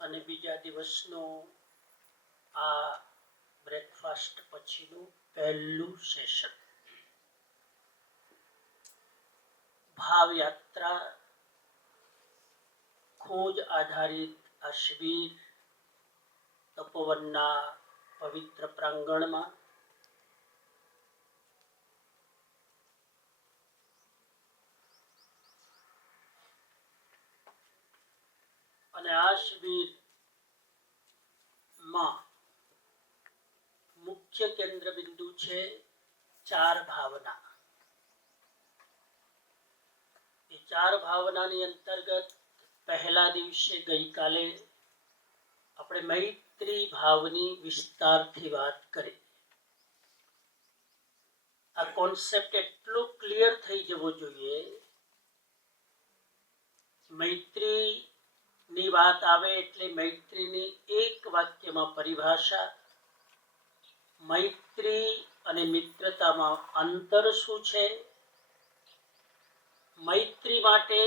અને બીજા દિવસનું આ બ્રેકફાસ્ટ પછીનું પહેલું સેશન. ભાવયાત્રા ખોજ આધારિત આ શિબિર તપોવનના પવિત્ર પ્રાંગણમાં અને આ શિબિરમાં મુખ્ય કેન્દ્ર બિંદુ છે ચાર ભાવના. એ ચાર ભાવનાની અંતર્ગત પહેલા દિવસે ગઈકાલે આપણે મૈત્રી ભાવની વિસ્તારથી વાત કરી. આ કોન્સેપ્ટ એટલો ક્લિયર થઈ જવો જોઈએ. મૈત્રીની વાત આવે એટલે મૈત્રીની એક વાક્યમાં પરિભાષા, મૈત્રી અને મિત્રતામાં અંતર શું છે, મૈત્રી માટે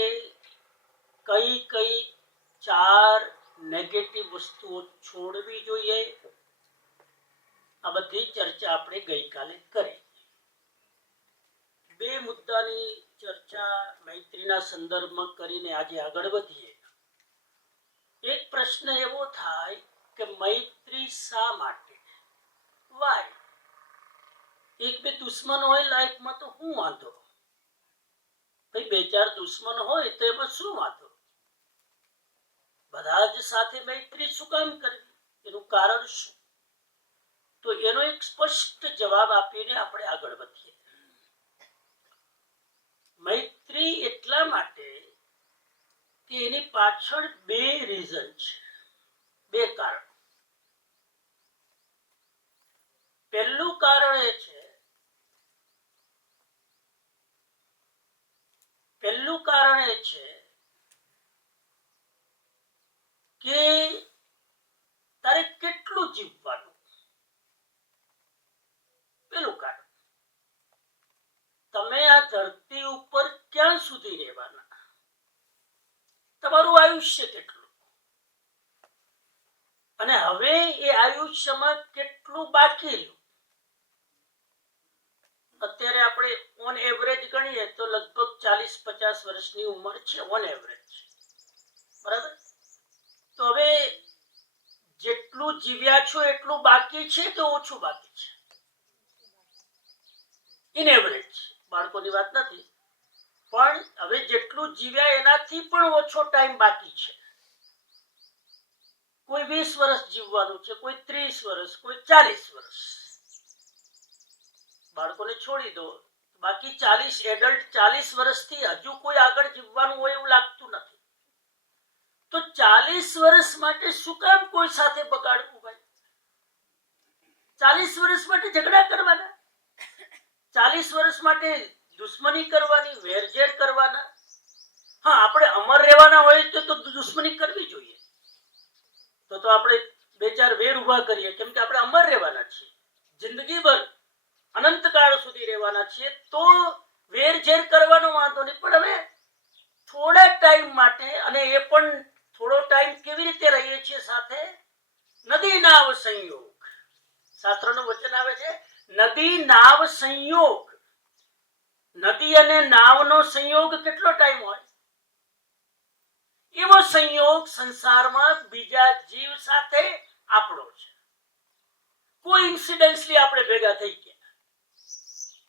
કઈ કઈ ચાર નેગેટિવ વસ્તુઓ છોડવી જોઈએ, આ બધી ચર્ચા આપણે ગઈકાલે કરી. બે મુદ્દાની ચર્ચા મૈત્રીના સંદર્ભમાં કરીને આજે આગળ વધીએ. એક પ્રશ્ન એવો થાય કે મૈત્રી શા માટે, વાય? એક બે દુશ્મન હોય લાઈફમાં તો શું વાંધો? ભાઈ બે ચાર દુશ્મન હોય તો એમાં શું વાંધો? બધા જ સાથે મૈત્રી શું કામ કરવી? એનું કારણ શું? તો એનો એક સ્પષ્ટ જવાબ આપીને આપણે આગળ વધીએ. મૈત્રી એટલા માટે કે એની પાછળ બે રીઝન છે, બે કારણ. પહેલું કારણ એ છે કે તારે કેટલું જીવવાનું. પેલું કારણ, તમે આ ધરતી ઉપર ક્યાં સુધી રહેવાના, તમારું આયુષ્ય કેટલું, અને હવે એ આયુષ્યમાં કેટલું બાકી રહ્યું. અત્યારે આપણે ઓન એવરેજ ગણીએ તો લગભગ 40-50 વર્ષની ઉંમર છે ઓન એવરેજ, બરાબર? તો હવે જેટલું જીવ્યા છો એટલું બાકી છે કે ઓછું બાકી છે? ઇન એવરેજ, બાળકોની વાત નથી, પણ હવે જેટલું જીવ્યા એનાથી પણ ઓછો ટાઈમ બાકી છે. કોઈ 20 વર્ષ જીવવાનું છે, કોઈ 30 વર્ષ, કોઈ 40 વર્ષ. બાળકોને છોડી દો, બાકી 40 એડલ્ટ 40 વર્ષથી હજુ કોઈ આગળ જીવવાનું હોય એવું લાગતું નથી. તો 40 વર્ષ માટે શું કામ કોઈ સાથે બગાડવું? ભાઈ 40 વર્ષ માટે ઝઘડા કરવાના, 40 વર્ષ માટે દુશ્મની કરવાની, વેરઝેર કરવાના. હા, આપણે અમર રહેવાના હોય તો દુશ્મની કરવી જોઈએ. તો આપણે બે ચાર વેર ઉભા કરીએ, કેમ કે આપણે અમર રહેવાના છીએ, જિંદગીભર અનંતકાળ સુધી રહેવાના છીએ, તો વેરઝેર કરવાનો વાંધો નહીં. પણ હવે થોડા ટાઈમ માટે, અને એ પણ થોડો ટાઈમ કેવી રીતે રહીએ છીએ સાથે? નદી નાવ સંયોગ. શાસ્ત્રનું વચન આવે છે નદી નાવ સંયોગ. નદી અને નાવનો સંયોગ કેટલો ટાઈમ હોય? એવો સંયોગ સંસારમાં બીજા જીવ સાથે આપણો છે. કોઈ ઇન્સિડન્ટલી આપણે ભેગા થઈ ગયા.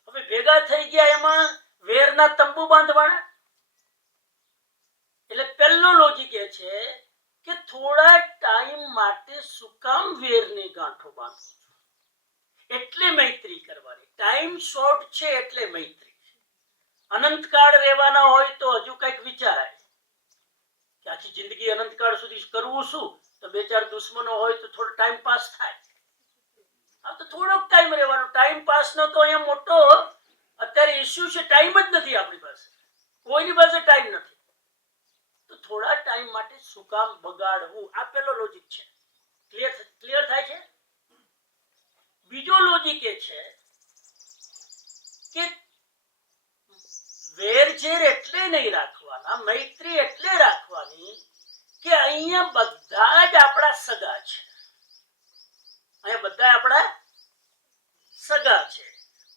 હવે ભેગા થઈ ગયા એમાં વેરના તંબુ બાંધવાના. એટલે પહેલો લોજિક એ છે કે થોડા ટાઈમ માટે શું કામ વેરની ગાંઠો બાંધો છો? એટલે મૈત્રી કરવાની. ટાઈમ શોર્ટ છે એટલે મૈત્રી. અનંતકાળ રહેવાના હોય તો હજુ કઈક વિચારાય કે આખી જિંદગી અનંતકાળ સુધી કરવું શું? તો બે ચાર દુશ્મનો હોય તો થોડો ટાઈમ પાસ થાય. આ તો થોડોક ટાઈમ રહેવાનો. ટાઈમ પાસ નો તો અહીંયા મોટો અત્યારે ઇસ્યુ છે. ટાઈમ જ નથી આપણી પાસે, કોઈની પાસે ટાઈમ નથી. તો થોડા ટાઈમ માટે શું કામ બગાડવું? આ પેલો લોજિક છે. ક્લિયર થાય છે? બીજો લોજિક એ છે કે વેરઝેર એટલે નહીં રાખવાના, મૈત્રી એટલે રાખવાની કે અહીંયા બધા જ સગા છે. અહીંયા બધા આપણા સગા છે.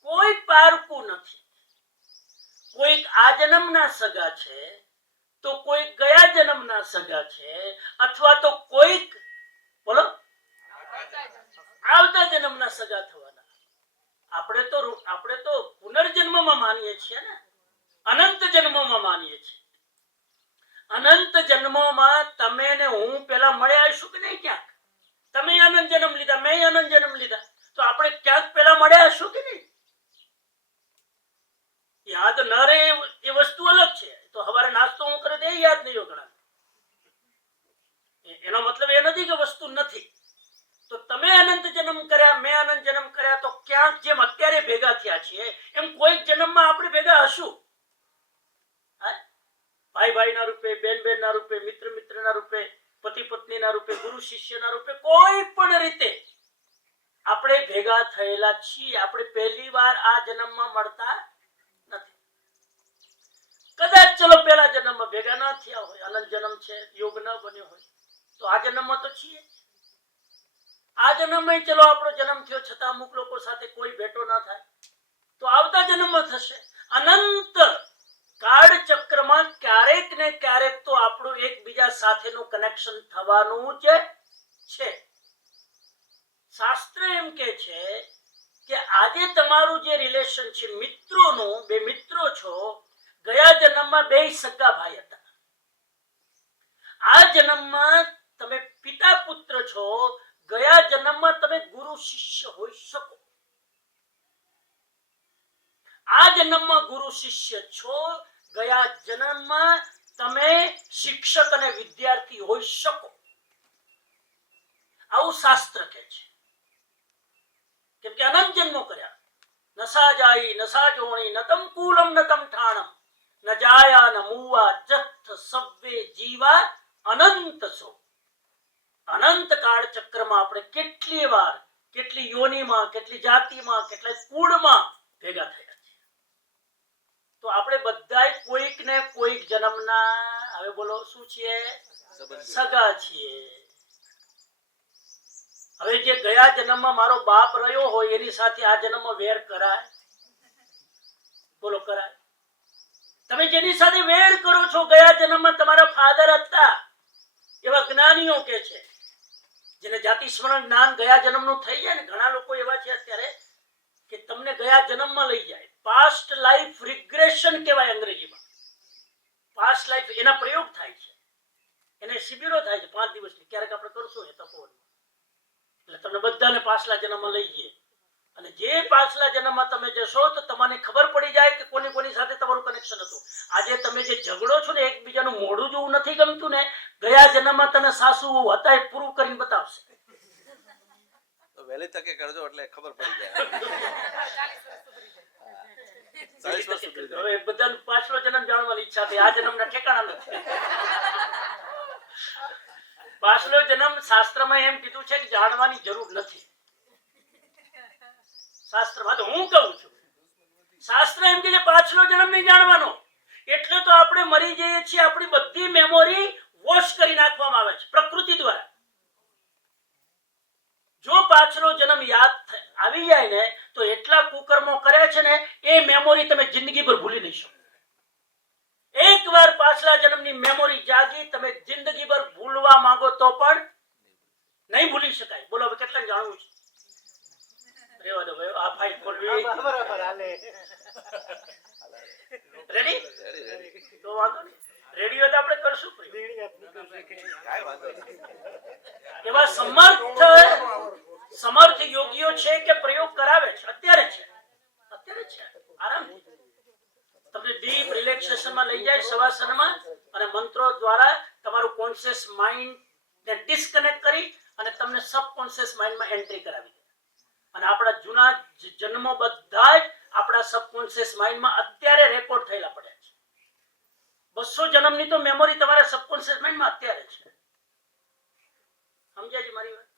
કોઈ પારકું નથી. કોઈક આ જન્મના સગા છે, તો કોઈક ગયા જન્મના સગા છે, અથવા તો કોઈક બોલો આવતા જન્મના સગા થવાના. આપણે તો પુનર્જન્મમાં માનીએ છીએ ને, અનંત જન્મોમાં માનીએ છીએ. અનંત જન્મોમાં તમે ને હું પેલા મળ્યા આવીશું કે નહીં? ક્યાંક તમે અનંત જન્મ લીધા, મેં અનંત જન્મ લીધા, તો આપણે ક્યાંક પેલા મળ્યા હશું કે નહીં? યાદ ન રહે એ વસ્તુ અલગ છે. તો સવારે નાસ્તો હું કરે એ યાદ નહીં હોય ઘણા. એનો મતલબ એ નથી કે વસ્તુ નથી. તો તમે અનંત જન્મ કર્યા, મેં અનંત જન્મ કર્યા, તો ક્યાંક જેમ અત્યારે ભેગા થયા છીએ એમ કોઈક જન્મમાં આપણે ભેગા હશું. ભાઈ ભાઈના રૂપે, બેન બેનના રૂપે, મિત્ર મિત્રના રૂપે, પતિ પત્નીના રૂપે, ગુરુ શિષ્યના રૂપે, કોઈ પણ રીતે આપણે ભેગા થયેલા છીએ. આપણે પહેલી વાર આ જન્મમાં મળતા નથી. કદાચ ચલો પહેલા જન્મમાં ભેગા ના થયા હોય, અનંત જન્મ છે, યોગ ન બન્યો હોય, તો આ જન્મમાં તો છીએ. આ જન્મમાં ચલો આપણો જન્મ થયો છતાં અમુક લોકો સાથે કોઈ ભેટો ના થાય, તો આવતા જન્મમાં થશે. અનંત કાળ ચક્રમાં ક્યારેક ને ક્યારેક તો આપણું એકબીજા સાથેનું કનેક્શન થવાનું જ છે. શાસ્ત્ર એમ કે છે કે આજે તમારું જે રિલેશન છે મિત્રોનું, બે મિત્રો છો, ગયા જન્મમાં બે સગા ભાઈ હતા. આ જન્મમાં તમે પિતા પુત્ર છો, ગયા જન્મમાં તમે ગુરુ શિષ્ય હોઈ શકો. આ જન્મમાં ગુરુ શિષ્ય છો, ગયા જન્મમાં તમે શિક્ષક અને વિદ્યાર્થી હોઈ શકો. આવું શાસ્ત્ર કહે છે. કેમ કે અનંત જન્મો કર્યા. નસા જાઈ નસા જોણી નતમ કુલમ નતમ ઠાણમ ન જાયા ન મુવા જથ સવ્વે જીવા અનંત સો. અનંત કાળ ચક્રમાં આપણે કેટલી વાર, કેટલી યોનિમાં, કેટલી જાતિમાં, કેટલા કુળમાં ભેગા થયા છીએ. તો આપણે બધાય કોઈક ને કોઈક જન્મના, હવે બોલો શું છીએ? સગા છીએ. હવે જે ગયા જન્મમાં મારો બાપ રહ્યો હોય એની સાથે આ જન્મમાં વેર કરાય? બોલો કરાય? તમે જેની સાથે વેર કરો છો, ગયા જન્મમાં તમારા ફાધર હતા, એવા જ્ઞાનીઓ કે છે, જેને જાતિ સ્મરણ જ્ઞાન ગયા જન્મનું થઈ જાય ને. ઘણા લોકો એવા છે અત્યારે કે તમને ગયા જન્મમાં લઈ જાય. પાસ્ટ લાઈફ રિગ્રેશન કહેવાય અંગ્રેજીમાં. પાસ્ટ લાઈફ, એના પ્રયોગ થાય છે, એને શિબિરો થાય છે 5 દિવસની. ક્યારેક આપણે કરશું એ તપોવનમાં. એટલે તમને બધાને પાછલા જન્મમાં લઈ જઈએ, અને જે પાછલા જન્મમાં તમે જશો તો તમને ખબર પડી જાય કે કોની કોની સાથે તમારું કનેક્શન હતું. આજે તમે જે ઝઘડો છો ને, એકબીજાનું મોઢું જોવું નથી ગમતું ને, ગયા જન્મમાં તમે સાસુ હતા એ પૂરું કરીને બતાવશે. તો વહેલી તકે કરજો એટલે ખબર પડી જાય. હવે બધાને પાછલો જન્મ જાણવાની ઈચ્છા થઈ. આ જન્મના ઠેકાણા નથી. પાછલો જન્મ શાસ્ત્રમાં એમ કીધું છે કે જાણવાની જરૂર નથી. શાસ્ત્રમાં તો હું કહું છું, શાસ્ત્ર એમ કે પાછલો જન્મ નહીં જાણવાનો. એટલે તો આપણે મરી જઈએ છીએ, આપણી બધી મેમોરી વોશ કરી નાખવામાં આવે છે પ્રકૃતિ દ્વારા. જો પાછલો જન્મ યાદ આવી જાય ને, તો એટલા કુકર્મો કર્યા છે ને, એ મેમોરી તમે જિંદગીભર ભૂલી નહીં શકો. એકવાર પાછલા જન્મની મેમોરી જાગી, તમે જિંદગીભર ભૂલવા માંગો તો પણ નહીં ભૂલી શકાય. બોલો હવે કેટલા જાણવું છે? રેવા દો ભાઈ, આ ફાઇલ ખોલવી. રેડી? તો વાંધો નહીં, રેડી હોય તો આપણે કરશું. એવા સમર્થ યોગીઓ છે કે પ્રયોગ કરાવે છે. અત્યારે છે આરામથી તમને ડીપ રિલેક્સેશનમાં લઈ જાય, શવાસનમાં, અને મંત્રો દ્વારા તમારું કોન્શિયસ માઇન્ડ ને ડિસ્કનેક્ટ કરી અને તમને સબકોન્શિયસ માઇન્ડમાં એન્ટ્રી કરાવી દે. અને આપણા જૂના જન્મો બધા જ આપણા સબકોન્શિયસ માઇન્ડમાં અત્યારે રેકોર્ડ થયેલા પડ્યા છે. 200 જન્મની તો મેમોરી તમારા સબકોન્શિયસ માઇન્ડમાં અત્યારે છે. સમજાય છે મારી વાત?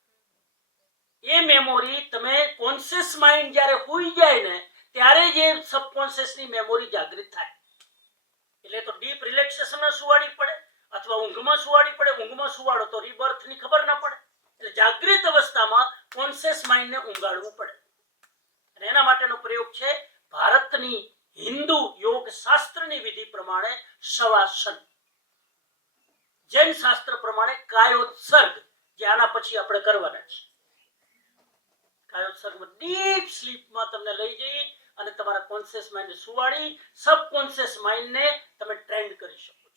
એ મેમોરી તમે કોન્શિયસ માઇન્ડ જ્યારે હોઈ જાય ને, ત્યારે જે સબકોન્શિયસની મેમોરી જાગૃત થાય. એટલે તો ડીપ રિલેક્સેશનમાં સુવાડી પડે અથવા ઊંઘમાં સુવાડી પડે. ઊંઘમાં સુવાડો તો રિબર્થની ખબર ના પડે. કોન્શિયસ માઇન્ડને ઊંઘાડવું પડે. અને એના માટેનો પ્રયોગ છે ભારતની હિન્દુ યોગ શાસ્ત્રની વિધિ પ્રમાણે શવાસન, જૈન શાસ્ત્ર પ્રમાણે કાયોત્સર્ગ, જે આના પછી આપણે કરવાના છે. કાયોત્સર્ગમાં ડીપ સ્લીપમાં તમને લઈ જઈ અને તમારા કોન્શિયસ માઇન્ડને સુવાડી સબકોન્શિયસ માઇન્ડને તમે ટ્રેન્ડ કરી શકો છો.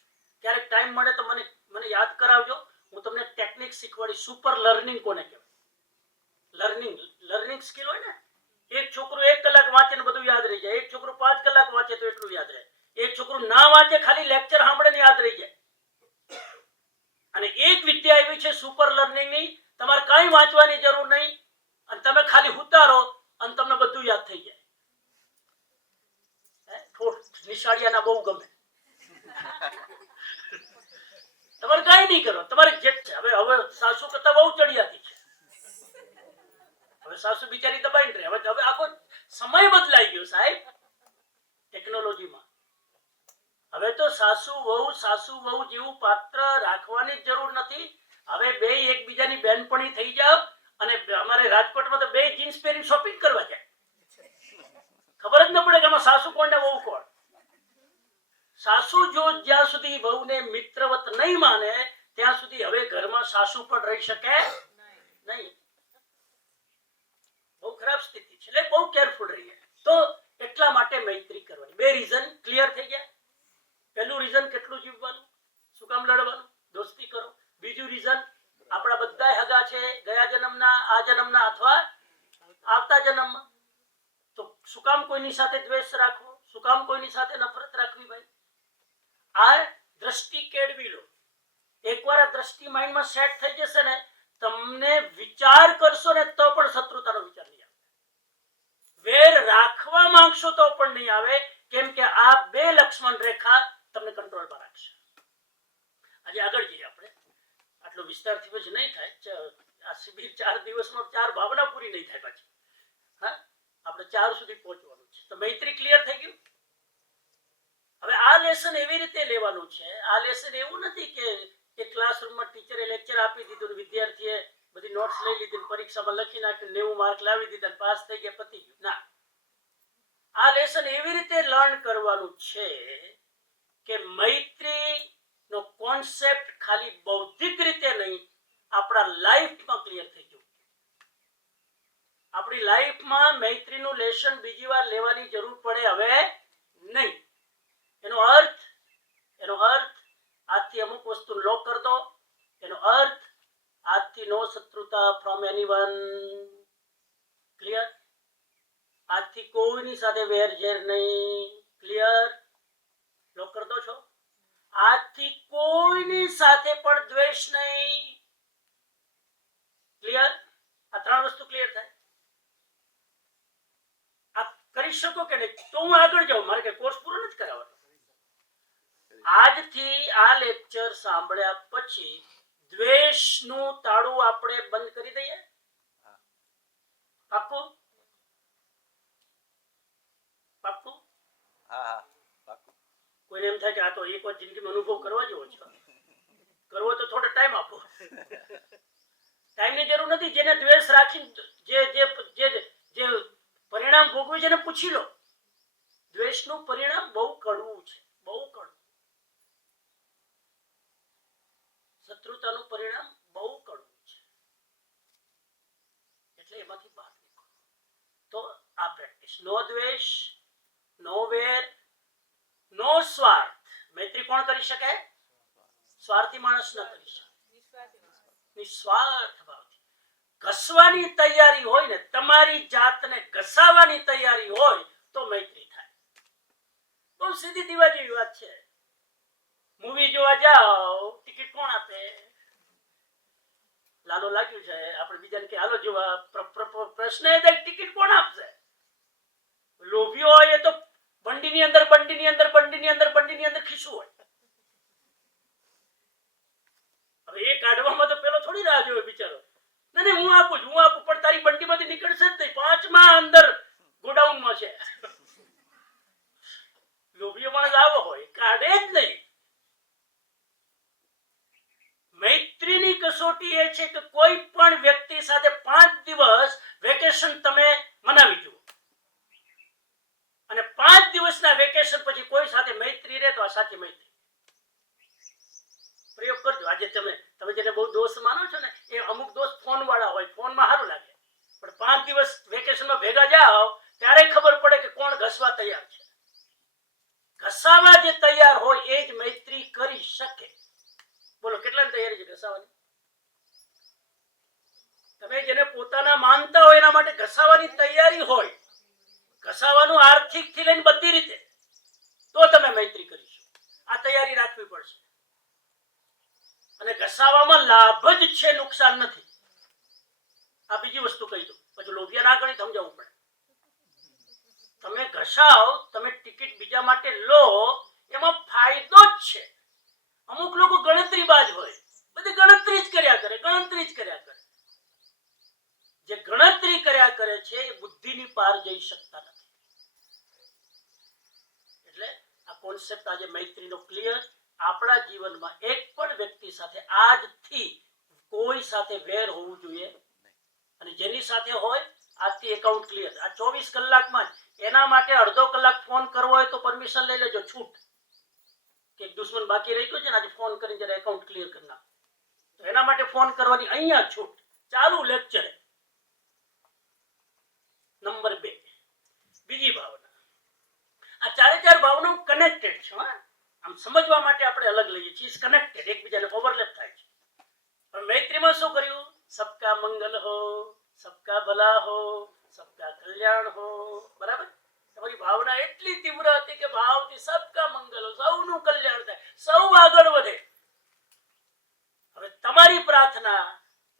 ક્યારેક ટાઈમ મળે તો મને યાદ કરાવજો. હું તમને ટેકનિક શીખવાડી. સુપર લર્નિંગ કોને કહેવાય? લર્નિંગ સ્કિલ હોય ને. એક છોકરો 1 કલાક વાંચે ને બધું યાદ રહી જાય. એક છોકરો 5 કલાક વાંચે તો એટલું યાદ રહે. એક છોકરો ના વાંચે, ખાલી લેક્ચર સાંભળે ને યાદ રહી જાય. અને એક વિદ્યા એવી છે સુપર લર્નિંગ ની, તમારે કઈ વાંચવાની જરૂર નહીં અને તમે ખાલી ઉતારો અને તમને બધું યાદ થઈ જાય. નિશાળિયાના બહુ ગમે. તમારે કઈ નહીં કરો, તમારે જે હવે સાસુ કરતા બહુ ચડિયાતી છે. હવે સાસુ બિચારી દબાઈને રહે. હવે આખો સમય બદલાઈ ગયો સાહેબ ટેકનોલોજીમાં. હવે તો સાસુ વહુ જેવું પાત્ર રાખવાની જરૂર નથી. હવે બે એકબીજાની બહેનપણી થઈ જાવ. અને અમારે રાજકોટમાં તો બે જીન્સ પહેરીને શોપિંગ કરવા જાય. ખબર જ ન પડે કે આમાં સાસુ કોણ ને વહુ કોણ. સાસુ જો જ્યાં સુધી વહુને મિત્રવત નહીં માને ત્યાં સુધી હવે ઘરમાં સાસુ પણ રહી શકે નહીં. બહુ ખરાબ સ્થિતિ છે. એટલે બહુ કેરફુલ રહીએ. તો એટલા માટે મૈત્રી કરવાની. 2 રીઝન ક્લિયર થઈ ગયા. પહેલું રીઝન કેટલું જીવવાનું, શું કામ લડવાનું, દોસ્તી કરો. બીજું રીઝન આપણા બધા હગા છે, ગયા જન્મના, આ જન્મના અથવા આવતા જન્મમાં. તો શું કામ કોઈની સાથે દ્વેષ રાખવો, શું કામ કોઈની સાથે નફરત રાખવી? ભાઈ આ દ્રષ્ટિ કેળવી લો. એકવાર આ દ્રષ્ટિ માઇન્ડમાં સેટ થઈ જશે ને, તમને વિચાર કરશો ને તો પણ શત્રુતાનો વિચાર નહીં આવે. વેર રાખવા માંગશો તો પણ નહીં આવે. કેમ કે આ 2 લક્ષ્મણ રેખા તમને કંટ્રોલમાં રાખશે. આજે આગળ જઈએ આપણે. આટલો વિસ્તારથી પછી નહીં થાય. આ શિબિર 4 દિવસમાં 4 ભાવના પૂરી નહીં થાય પાછી. હા, આપણે 4 સુધી પહોંચવાનું છે. તો મૈત્રી ક્લિયર થઈ ગયું. હવે આ લેસન એવી રીતે લેવાનું છે. આ લેસન એવું નથી કે ક્લાસરૂમમાં ટીચરે લેક્ચર આપી દીધું ને વિદ્યાર્થીએ બધી નોટ્સ લઈ લીધી, પરીક્ષામાં લખી નાખ્યું, 90 માર્ક લાવી દીધા, પાસ થઈ ગયા, પતી ગયું. ના, આ લેસન એવી રીતે લર્ન કરવાનું છે કે મૈત્રી નો કોન્સેપ્ટ ખાલી બૌદ્ધિક રીતે નહીં, આપણા લાઈફમાં ક્લિયર થઈ જવું. આપણી લાઈફમાં મૈત્રીનું લેસન બીજી વાર લેવાની જરૂર પડે હવે નહીં. એનો અર્થ આજથી અમુક વસ્તુ લોક કરી દો. એનો અર્થ આજથી નો શત્રુતા ફ્રોમ એનીવન. ક્લિયર? આજથી કોઈની સાથે વેરઝેર નહીં. ક્લિયર? લોક કરી દો છો? આજથી કોઈની સાથે પણ દ્વેષ નહીં. ક્લિયર? આ 3 વસ્તુ ક્લિયર થાય. આ કરી શકો કે નહીં? તો હું આગળ જાઉં. મારે કઈ કોર્સ પૂરો નથી કરાવવાનો. આજથી આ લેક્ચર સાંભળ્યા પછી દ્વેષનું તાળું આપણે બંધ કરી દઈએ. પાક્કું? પાક્કું? હા, પાક્કું. કોઈને એમ થાય કે આ તો એક વાર જિંદગીમાં અનુભવ કરવા જેવો છે. કરવો તો થોડો ટાઈમ આપો. ટાઈમની જરૂર નથી. જેને દ્વેષ રાખીને જે પરિણામ ભોગવ્યું છે એને પૂછી લો. દ્વેષનું પરિણામ બહુ કડવું છે. બહુ કડવું. શત્રુતાનું પરિણામ બહુ કડવું છે. એટલે એમાંથી બહાર નીકળો. તો આ પ્રેક્ટિસ. નો દ્વેષ, નો વેર, નો સ્વાર્થ. મૈત્રી કોણ કરી શકે? સ્વાર્થી માણસ ન કરી શકે. નિસ્વાર્થ ભાવથી ઘસવાની તૈયારી હોય ને, તમારી જાતને ઘસાવાની તૈયારી હોય તો મૈત્રી થાય. બહુ સીધી દીવા જેવી વાત છે. મૂવી જોવા જાઓ, ટિકિટ કોણ આપે? લાલો લાગ્યું છે, આપણે બીજાને કે હાલો જોવા. પ્રશ્ન એ થાય ટિકિટ કોણ આપશે? લોભીઓ હોય એ તો બંડીની અંદર ખીસું હોય. હવે એ કાઢવામાં તો પેલો થોડી રાહ જોવે બિચારો. નહીં, હું આપું પણ તારી બંડીમાંથી નીકળશે જ નહીં. 5માં અંદર ગોડાઉનમાં છે. લોભીઓ માણસ આવો હોય, કાઢે જ નહીં. મૈત્રીની કસોટી કસોટી એ છે કે કોઈ પણ વ્યક્તિ સાથે 5 દિવસ વેકેશન તમે મનાવી જુઓ અને 5 દિવસના વેકેશન પછી કોઈ સાથે મૈત્રી રહે તો આ સાચી મૈત્રી. પ્રયોગ કરજો. આજે તમે જેને બહુ દોસ્ત માનો છો ને એ અમુક દોસ્ત ફોન વાળા હોય, ફોનમાં સારું લાગે, પણ 5 દિવસ વેકેશનમાં ભેગા જાઓ ત્યારે ખબર પડે કે કોણ ઘસવા તૈયાર છે. ઘસાવા જે તૈયાર હોય એ જ મૈત્રી કરી શકે. બોલો કેટલાની તૈયારી છે ઘસાવાની? તમે જેને પોતાના માનતા હોય એના માટે ઘસાવાની તૈયારી હોય, ઘસાવાનું આર્થિક થી લઈને બધી રીતે, તો તમે મૈત્રી કરીશું. આ તૈયારી રાખવી પડશે. અને ઘસાવામાં લાભ જ છે, નુકસાન નથી. આ બીજી વસ્તુ કહી દો, પછી લોભિયા ના ગણી સમજાવવું પડે. તમે ઘસાવ, તમે ટિકિટ બીજા માટે લો, એમાં ફાયદો જ છે. અમુક લોકો ગણતરીબાજ હોય, બધી ગણતરી જ કર્યા કરે, ગણતરી જ કર્યા કરે. જે ગણતરી કર્યા કરે છે એ બુદ્ધિની પાર જઈ શકતા નથી. એટલે આ કોન્સેપ્ટ આજે મૈત્રીનો ક્લિયર. આપણા જીવનમાં એક પણ વ્યક્તિ સાથે આજથી કોઈ સાથે વેર હોવું જોઈએ, અને જેની સાથે હોય આજથી એકાઉન્ટ ક્લિયર. આ 24 કલાકમાં એના માટે અડધો કલાક ફોન કરવો હોય તો પરમિશન લઈ લેજો, છૂટ. કે દુશ્મન બાકી રહી ગયો છે ને, આજે ફોન કરીને જરા એકાઉન્ટ ક્લિયર કરી નાખો, તો એના માટે ફોન કરવાની અહીંયા છૂટ. ચાલુ લેક્ચર. નંબર 2, બીજી ભાવના. આ ચારે ભાવનાઓ કનેક્ટેડ છે. આમ સમજવા માટે આપણે અલગ લઈએ છીએ, કનેક્ટેડ, એકબીજાને ઓવરલેપ થાય છે. પણ મૈત્રીમાં શું કર્યું? સબકા મંગલ હો, સબકા ભલા હો, સબકા કલ્યાણ હો. બરાબર? તમારી ભાવના એટલી તીવ્ર હતી કે ભાવથી સબકા મંગલ હો, સૌનું કલ્યાણ થાય, સૌ આગળ વધે. હવે તમારી પ્રાર્થના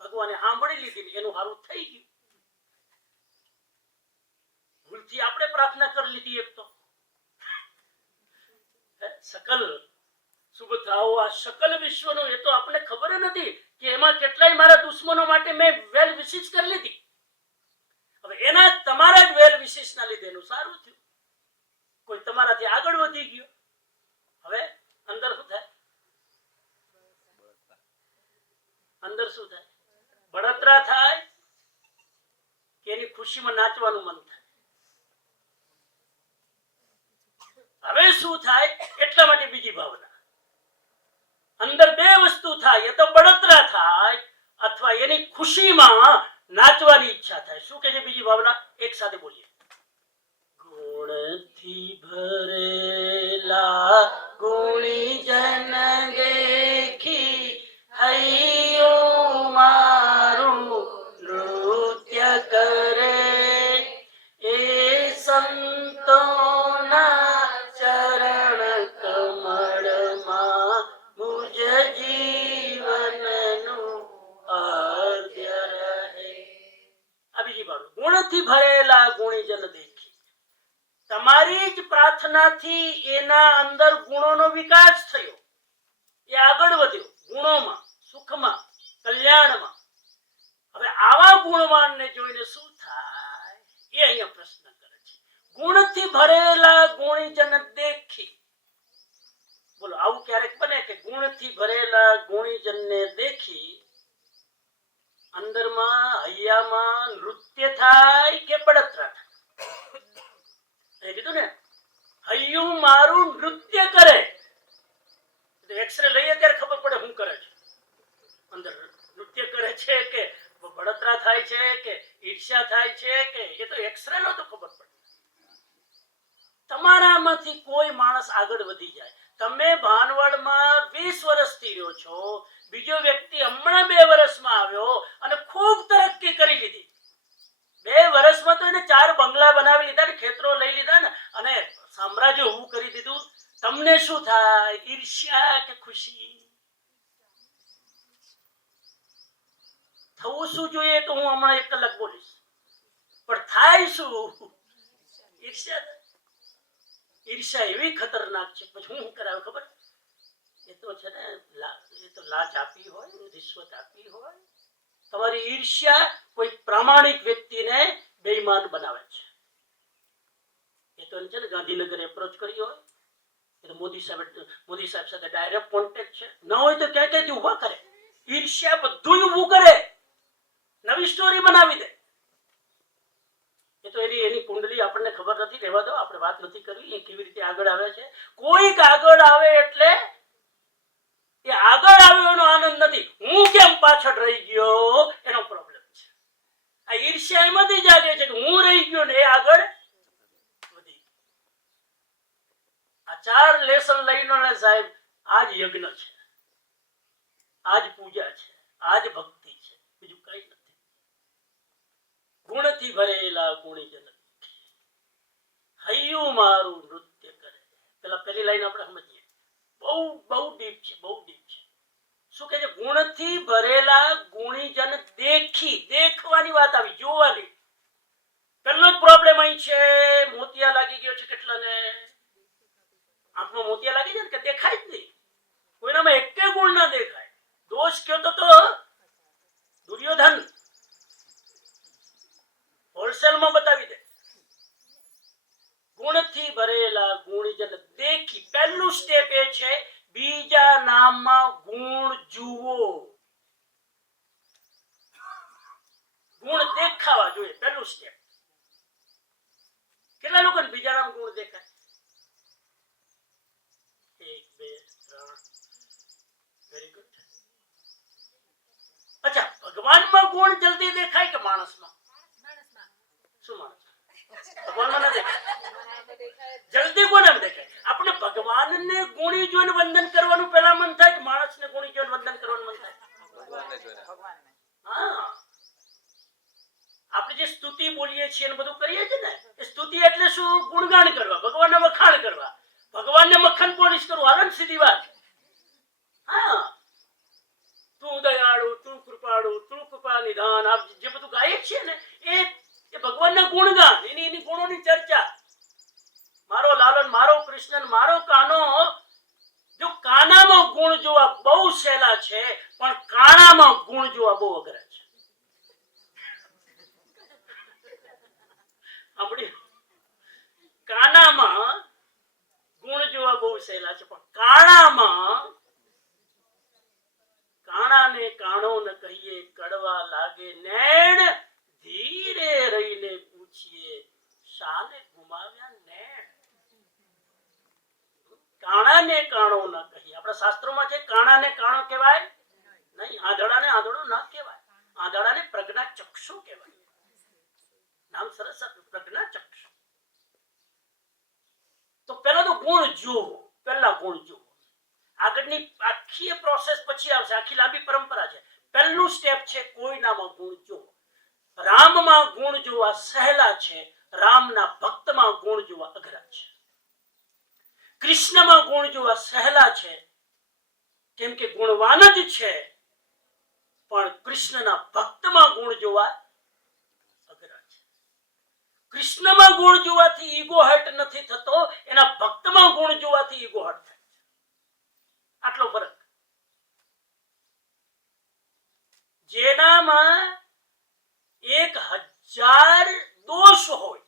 ભગવાને સાંભળી લીધી, એનું સારું થઈ ગયું. ભૂલથી આપણે પ્રાર્થના કરી લીધી એક તો. સકલ શુભ થાઓ, આ સકલ વિશ્વનો, એ તો આપણે ખબર નથી કે એમાં કેટલાય મારા દુશ્મનો માટે મેં વેલ વિશિષ કરી લીધી. હવે એના તમારા જ વેલ વિશિષ ના લીધે એનું સારું થયું. કોઈ તમારાથી આગળ વધી ગયો. હવે અંદર શું થાય? અંદર શું થાય? બળતરા થાય કે એની ખુશીમાં નાચવાનું મન થાય? હવે શું થાય? એટલા માટે બીજી ભાવના. અંદર 2 વસ્તુ થાય, એ તો બળતરા થાય અથવા એની ખુશીમાં નાચવાની ઈચ્છા થાય. શું કે છે બીજી ભાવના? એક સાથે બોલીએ. ગુણથી ભરેલા ગુણી જન દેખી હૈયું મારું નૃત્ય કરે, એ સંતોના ચરણ કમળમાં મુજ જીવનનું અર્ધ્ય રહે. આ બીજી બાજુ. ગુણથી ભરેલા ગુણીજન દેખી. તમારી જ પ્રાર્થનાથી એના અંદર ગુણોનો વિકાસ થયો, એ આગળ વધ્યો ગુણોમાં, સુખમાં, કલ્યાણમાં. હવે આવા ગુણવાનને જોઈને શું થાય એ અહીંયા પ્રશ્ન કરે છે. ગુણથી ભરેલા ગુણીજન દેખી. બોલો આવું ક્યારેક બને કે ગુણથી ભરેલા ગુણીજનને દેખી અંદરમાં હૈયામાં નૃત્ય થાય કે બળતરા થાય? કીધું ને, હૈયું મારું નૃત્ય કરે. એક્સરે લઈએ ત્યારે ખબર પડે શું કરે છે. અંદર નૃત્ય કરે છે કે બળતરા થાય છે કે ઈર્ષ્યા થાય છે કે, એ તો એક્સરે નો તો ખબર પડે. તમારામાંથી કોઈ માણસ આગળ વધી જાય. તમે ભાનવડમાં 20 વર્ષથી રહ્યો છો, બીજો વ્યક્તિ હમણાં 2 વર્ષમાં આવ્યો અને ખૂબ તરક્કી કરી લીધી. 2 વર્ષમાં તો એને 4 બંગલા બનાવી લીધા ને, ખેતરો લઈ લીધા ને, અને સામ્રાજ્ય ઊભું કરી દીધું. તમને શું થાય? ઈર્ષ્યા કે ખુશી? થવું શું જોઈએ તો હું હમણાં 1 કલાક બોલીશ, પણ થાય શું? ઈર્ષ્યા. ઈર્ષ્યા એવી ખતરનાક છે. પછી હું કરાવે ખબર? એ તો છે ને, એ તો લાચ આપી હોય, રિશ્વત આપી હોય. તમારી ઈર્ષ્યા કોઈ પ્રામાણિક વ્યક્તિને બેઈમાન બનાવે છે. એ તો છે ને, ગાંધીનગર એપ્રોચ કરી હોય, એ તો મોદી સાહેબ સાથે ડાયરેક્ટ કોન્ટેક્ટ છે. ન હોય તો ક્યાં ક્યાંથી ઉભા કરે. ઈર્ષ્યા બધું નવી સ્ટોરી બનાવી દે. એ તો એની કુંડલી આપણને ખબર નથી, રહેવા દો, આપણે વાત નથી કરવી. એ કેવી રીતે આગળ આવે છે. કોઈક આગળ આવે એટલે એ આગળ આવ્યો એનો આનંદ નથી, હું કેમ પાછળ રહી ગયો એનો પ્રોબ્લેમ છે. આ ઈર્ષ્યા એમાંથી જાગે છે કે હું રહી ગયો ને એ આગળ વધી ગયો. આ 4 લેસન લઈને સાહેબ આજ યજ્ઞ છે, આજ પૂજા છે, આજ ભક્તિ છે, બીજું કઈ નથી. ગુણથી ભરેલા ગુણીજન હૈયું મારું નૃત્ય કરે. પહેલી લાઈન આપણે સમજીએ. બહુ બહુ ડીપ છે, બહુ ડીપ છે. શું કહે છે? ગુણથી ભરેલા ગુણીજન દેખવાની વાત આવી, જોવાની. પહેલો જ પ્રોબ્લેમ અહીં છે, મોતિયા લાગી ગયો છે કેટલાને. આંખમાં મોતિયા લાગી જાય ને કે દેખાય જ નહીં, કોઈનામાં એકે ગુણ ના દેખાય. દોષ કયો તો દુર્યોધન હોલસેલમાં બતાવી દે. ગુણથી ભરેલા ગુણીજન દેખી. પહેલું સ્ટેપ એ છે, બીજા નામમાં ગુણ જુઓ. ગુણ દેખાવા જોઈએ, પહેલું સ્ટેપ. કેટલા લોકોને બીજા નામ ગુણ દેખાય? 1 2 3. Very good. અચ્છા, ભગવાનમાં ગુણ જલ્દી દેખાય કે માણસમાં? શું માણસ? ભગવાનમાં ના દેખાય. જલ્દી કોને દેખાય? આપણે ભગવાનને ગુણી જોઈને વંદન કરવાનું પહેલા મન થાય કે માણસને ગુણી જોઈને વંદન કરવાનું મન થાય? હા, આપણે જે સ્તુતિ બોલીએ છીએ ને બધું કરીએ છીએ ને, એ સ્તુતિ એટલે શું? ગુણગાન કરવા, ભગવાનના વખાણ કરવા, ભગવાનને મક્ખન પોલિશ કરવું. આવે ને સીધી વાત. હા, તું દયાળુ, તું કૃપાળુ, તું કૃપા નિધાન, આ જે બધું ગાઈએ છીએ ને એ ભગવાનના ગુણગાન, એની ગુણોની ચર્ચા. મારો લાલન, મારો કૃષ્ણ, મારો કાનો. જો કાનામાં ગુણ જોવા બહુ સહેલા છે, પણ કાણામાં ગુણ જોવા બહુ અઘરા છે. આપણી કાનામાં ગુણ જોવા બહુ સહેલા છે, પણ કાણાને કાણો ન કહીએ, કડવા લાગે નેણ. ધીરે રહીને પૂછીએ, શાને ગુમાવ્યા નેણ. કાણાને કાણો ન કહીએ. આપણા શાસ્ત્રોમાં છે કાણાને કાણો કહેવાય નહીં, આંધળાને આંધળો ન કહેવાય, આંધળાને પ્રજ્ઞા ચક્ષુ કહેવાય. નામ સરસ, પ્રજ્ઞા ચક્ષુ. તો પહેલા તો ગુણ જુઓ, પહેલા ગુણ જુઓ. આગળની આખી પ્રોસેસ પછી આવશે, આખી લાંબી પરંપરા છે. પહેલું સ્ટેપ છે કોઈનામાં ગુણ જુઓ. રામમાં ગુણ જોવા સહેલા છે, રામના ભક્તમાં ગુણ જોવા અઘરા છે. કૃષ્ણમાં ગુણ જોવા સહેલા છે, કેમ કે ગુણવાન જ છે, પણ કૃષ્ણના ભક્તમાં ગુણ જોવા અઘરા છે. કૃષ્ણમાં ગુણ જોવાથી ઈગો હર્ટ નથી થતો, એના ભક્તમાં ગુણ જોવાથી ઈગો હર્ટ થાય છે. આટલો ફરક. જેનામાં 1000 દોષ હોય,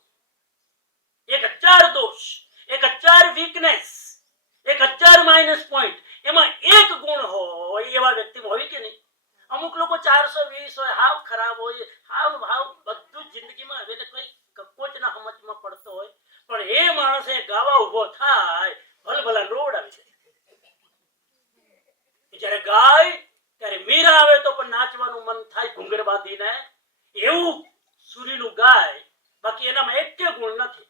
1000 દોષ, 1000 વીકનેસ, 1000 માઇનસ પોઈન્ટ, એમાં એક ગુણ હોય એવા વ્યક્તિમાં હોય કે નહીં? અમુક લોકો 420 હોય, હાવ ખરાબ હોય, હાવ બધું જિંદગીમાં હવે કોઈ કકોચના સમજમાં પડતો હોય, પણ એ માણસે ગાવા ઉભો થાય, ભલભલા રોડ આવી જાય. જયારે ગાય ત્યારે મીરા આવે તો પણ નાચવાનું મન થાય, ઘૂંઘર બાંધીને. એવું સુરીલું ગાય, બાકી એનામાં એક ગુણ નથી.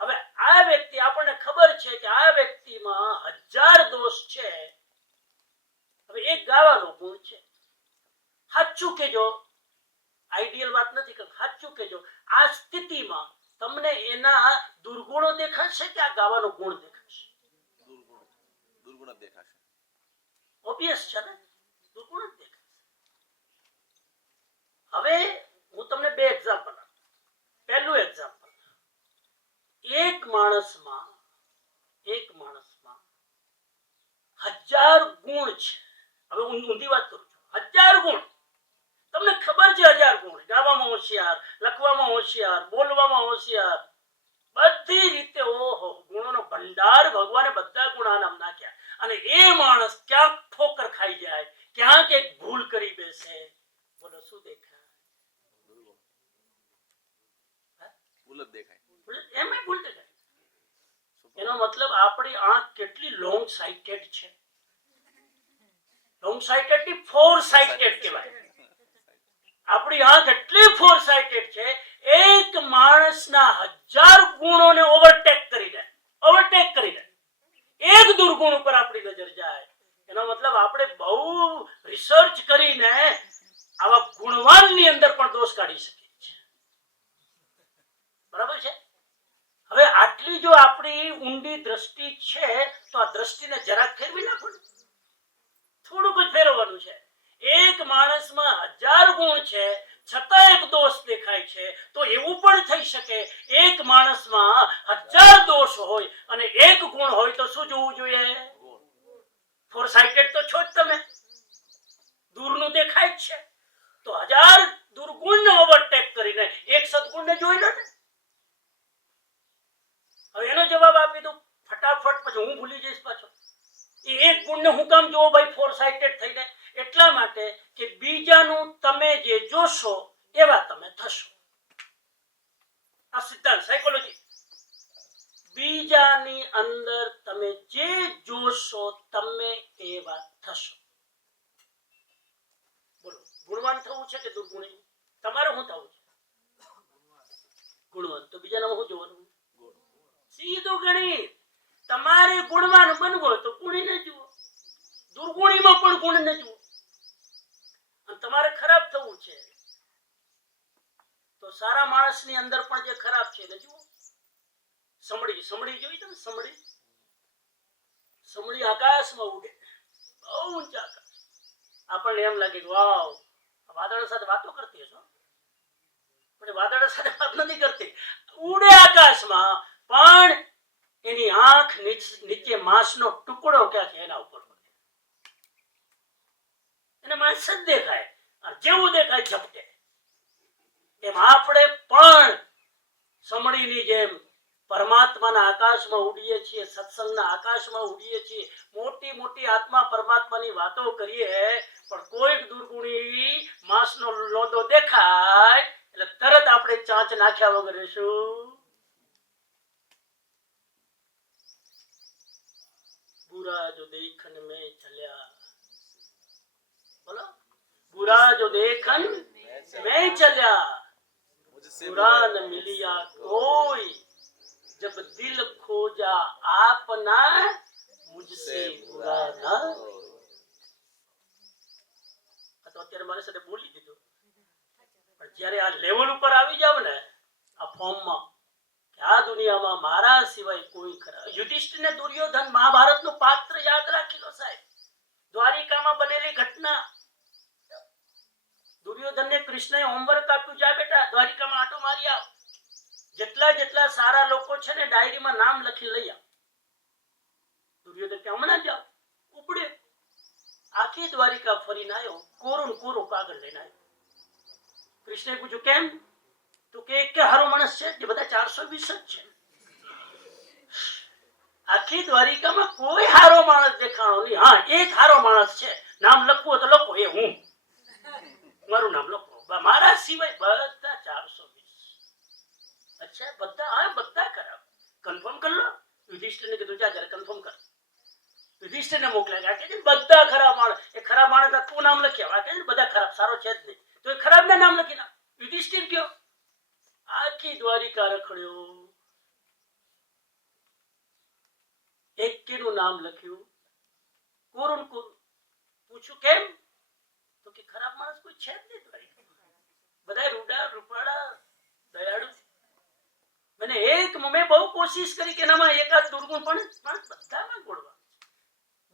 હવે આ વ્યક્તિ, આપણને ખબર છે કે આ વ્યક્તિમાં 1000 દોષ છે. હવે એક ગાવાનો ગુણ છે. સાચું કેજો, આઈડિયલ વાત નથી કે સાચું કેજો, આ સ્થિતિમાં તમને એના દુર્ગુણો દેખાશે કે આ ગાવાનો ગુણ દેખાશે? દુર્ગુણ જ દેખાશે. ઓબ્વિયસ છે ને, દુર્ગુણ જ દેખાશે. હવે હું તમને 2 એક્ઝામ્પલ આપું. પહેલું એક્ઝામ્પલ, એક માણસમાં 1000 ગુણ છે. હવે હું ઊંધી વાત કરું છું. 1000 ગુણ, તમને ખબર છે 1000 ગુણ. ગાવામાં હોશિયાર, લખવામાં હોશિયાર, બોલવામાં હોશિયાર, બધી રીતે ઓહો ગુણોનો ભંડાર. ભગવાને બધા ગુણ નામ નાખ્યા, અને એ માણસ ક્યાંક ઠોકર ખાઈ જાય, ક્યાંક એક ભૂલ કરી બેસે, બોલો શું દેખાય? દેખાય. એમાં ભૂલ દેખાય. એનો મતલબ આપણી આંખ કેટલી લોંગ સાઇટેડ છે. લોંગ સાઇટેડ ની ફોર સાઇટેડ કહેવાય. આપણી આંખ એટલી ફોર સાઇટેડ છે, એક માણસના 1000 ગુણોને ઓવરટેક કરી દે. એક દુર્ગુણ ઉપર આપણી નજર જાય. એનો મતલબ આપણે બહુ રિસર્ચ કરીને આવા ગુણવાનની અંદર પણ દોષ કાઢી શકીએ છીએ. બરાબર છે? હવે આટલી જો આપણી ઊંડી દ્રષ્ટિ છે, તો આ દ્રષ્ટિને જરાક ફેરવી નાખો ને. થોડુંક જ ફેરવવાનું છે. એક માણસમાં 1000 ગુણ છે, છતાં એક દોષ દેખાય છે, તો એવું પણ થઈ શકે એક માણસમાં 1000 દોષ હોય અને એક ગુણ હોય, તો શું જોવું જોઈએ? ફોર સાઇટેડ તો છો જ તમે, દૂરનું દેખાય જ છે. તો 1000 દુર્ગુણને ઓવરટેક કરીને એક સદગુણને જોઈ લો ને. હવે એનો જવાબ આપી દો ફટાફટ, પછી હું ભૂલી જઈશ પાછો. એ એક ગુણને હું કામ જોવો ભાઈ ફોર સાઇટેડ થઈને? એટલા માટે કે બીજાનું તમે જે જોશો એવા તમે થશો. આ સિદ્ધાંત સાયકોલોજી. બીજાની અંદર તમે જે જોશો તમે એવા થશો. બોલો, ગુણવાન થવું છે કે દુર્ગુણી? તમારે શું થવું છે? ગુણવાન. તો બીજાના શું જોવાનું? સીધું ગણિત. તમારે ગુણવાન બનવું હોય તો ગુણીને જુઓ, દુર્ગુણીમાં પણ ગુણને જુઓ. અને તમારે ખરાબ થવું છે તો સારા માણસની અંદર પણ જે ખરાબ છે એને જુઓ. સમડી જોઈ તમે? સમડી આકાશમાં ઉડે, બહુ ઊંચા આકાશ. આપણને એમ લાગે કે વાવ, વાદળ સાથે વાતો કરતી હશો, પણ વાદળ સાથે વાત નથી કરતી. ઉડે આકાશમાં, પણ એની આંખ નીચે માંસનો ટુકડો ક્યાં છે એના ઉપર એને માંસ જ દેખાય. જેવું દેખાય ઝપટે. એમ આપણે પણ સમડીની જેમ પરમાત્માના આકાશમાં ઉડીએ છીએ, સત્સંગના આકાશમાં ઉડીએ છીએ, મોટી મોટી આત્મા પરમાત્માની વાતો કરીએ, પણ કોઈક દુર્ગુણી માંસનો લોદો દેખાય એટલે તરત આપણે ચાંચ નાખ્યા વગર રહેશું. बुरा जो देखन में चल्या, बोलो, बुरा जो देखन में चल्या, बुरा न मिलिया कोई, जब दिल खोजा आपना, मुझसे बुरा न. તો અત્યારે મારી સાથે બોલી દીધું, પણ જ્યારે આ લેવલ ઉપર આવી જાવ ને, આ ફોર્મમાં, આ દુનિયામાં મારા સિવાય કોઈ ખરા. યુધિષ્ઠિરને દુર્યોધન મહાભારતનું પાત્ર યાદ રાખી લો સાહેબ. દ્વારિકામાં બનેલી ઘટના. દુર્યોધનને કૃષ્ણએ હોમવર્ક આપ્યું, જા બેટા દ્વારિકામાં આટો મારી આવ. જેટલા સારા લોકો છે ને ડાયરીમાં નામ લખી લઈ આવ. દુર્યોધન કે હમણાં જાવ. ઉપડ્યો, આખી દ્વારિકા ફરીને આવ્યો, કોરું કાગળ લઈને આવ્યો. કૃષ્ણએ પૂછ્યું કેમ? તો કે હારો માણસ છે? જે બધા 420 જ છે. આખી દ્વારિકામાં કોઈ હારો માણસ દેખાણો નહીં. હા, એક હારો માણસ છે, નામ લખવું હોય તો લખો, એ હું. મારું નામ લખો. મારા સિવાય બધા 420. અચ્છા, બધા? હા, બધા ખરાબ. કન્ફર્મ કરી લો. યુધિષ્ઠિરને કીધું જા જરા કન્ફર્મ કર. યુધિષ્ઠિરને મોકલ્યા કે બધા ખરાબ માણસ. એ ખરાબ માણસ તું નામ લખ્યા, કે બધા ખરાબ, સારો છે જ નહીં. તો એ ખરાબના નામ લખી નાખ. યુધિષ્ઠિર કયો આખી દ્વારિકા રખડ્યો, એકેનું નામ લખ્યું, કોરું. પૂછ્યું કેમ? તો કે ખરાબ માણસ કોઈ છે જ નહીં દ્વારિકામાં. બધા રૂડા રૂપાળા દયાળુ. મને મેં બહુ કોશિશ કરી કે એનામાં એકાદ દુર્ગુણ, પણ બધામાં ગુણવાન.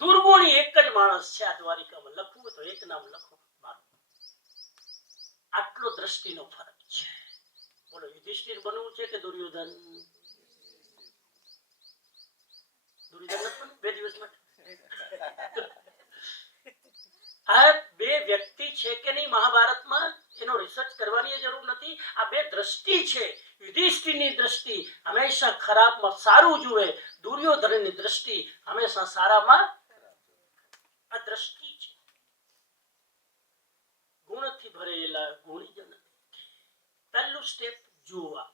દુર્ગુણી એક જ માણસ છે આ દ્વારિકામાં. લખવું તો એક નામ લખો. આટલો દ્રષ્ટિનો ફરક છે. બોલો, યુધિષ્ઠિર બનવું છે કે દુર્યોધન? દુર્યોધન 2 દિવસ માટે. આ બે વ્યક્તિ છે કે નહીં મહાભારતમાં, એનો રિસર્ચ કરવાની જરૂર નથી. આ બે દ્રષ્ટિ છે. યુધિષ્ઠિરની દ્રષ્ટિ હંમેશા ખરાબમાં સારું જુએ, દુર્યોધનની દ્રષ્ટિ હંમેશા સારામાં. આ દ્રષ્ટિ છે. ગુણથી ભરેલા ગુણીજન. પહેલું સ્ટેપ જોવા.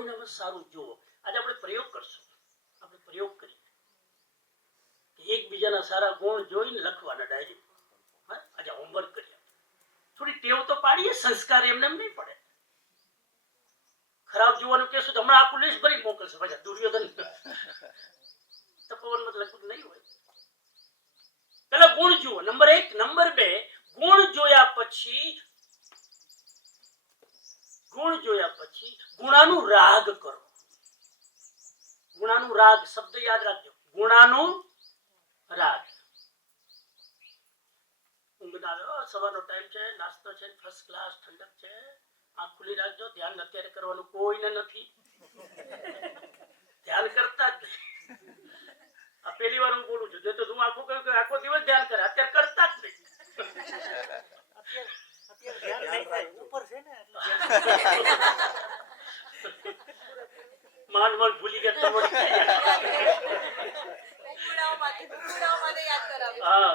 કોઈનામાં સારું જુઓ. આજે આપણે પ્રયોગ કરશું. આપણે પ્રયોગ કરીએ કે એકબીજાના સારા ગુણ જોઈને લખવાના ડાયરી. આજે હોમવર્ક કરીએ. થોડી ટેવ તો પાડીએ, સંસ્કાર એમને એમ નહીં પડે. ખરાબ જોવાનું કહેશું તો હમણાં આખું લિસ્ટ ભરી મોકલશે. પાછા દુર્યોધન તપોવન લગભગ નહીં હોય. પેલા ગુણ જુઓ, નંબર 1. નંબર 2, ગુણ જોયા પછી ગુણાનું રાગ કરો. ગુણાનું રાગ શબ્દ યાદ રાખજો. ગુણાનું રાગ. ઊંઘ ના આવે, સવારનો ટાઈમ છે, નાસ્તો છે, ફર્સ્ટ ક્લાસ ઠંડક છે, આંખ ખુલ્લી રાખજો. ધ્યાન અત્યારે કરવાનું કોઈને નથી. ધ્યાન કરતા જ નહીં. આ પહેલી વાર હું બોલું છું. જો તો હું આખું કહ્યું કે આખો દિવસ ધ્યાન કરે, અત્યારે કરતા જ નહીં. માંડ માંડ ભૂલી ગયા તો વળી હા.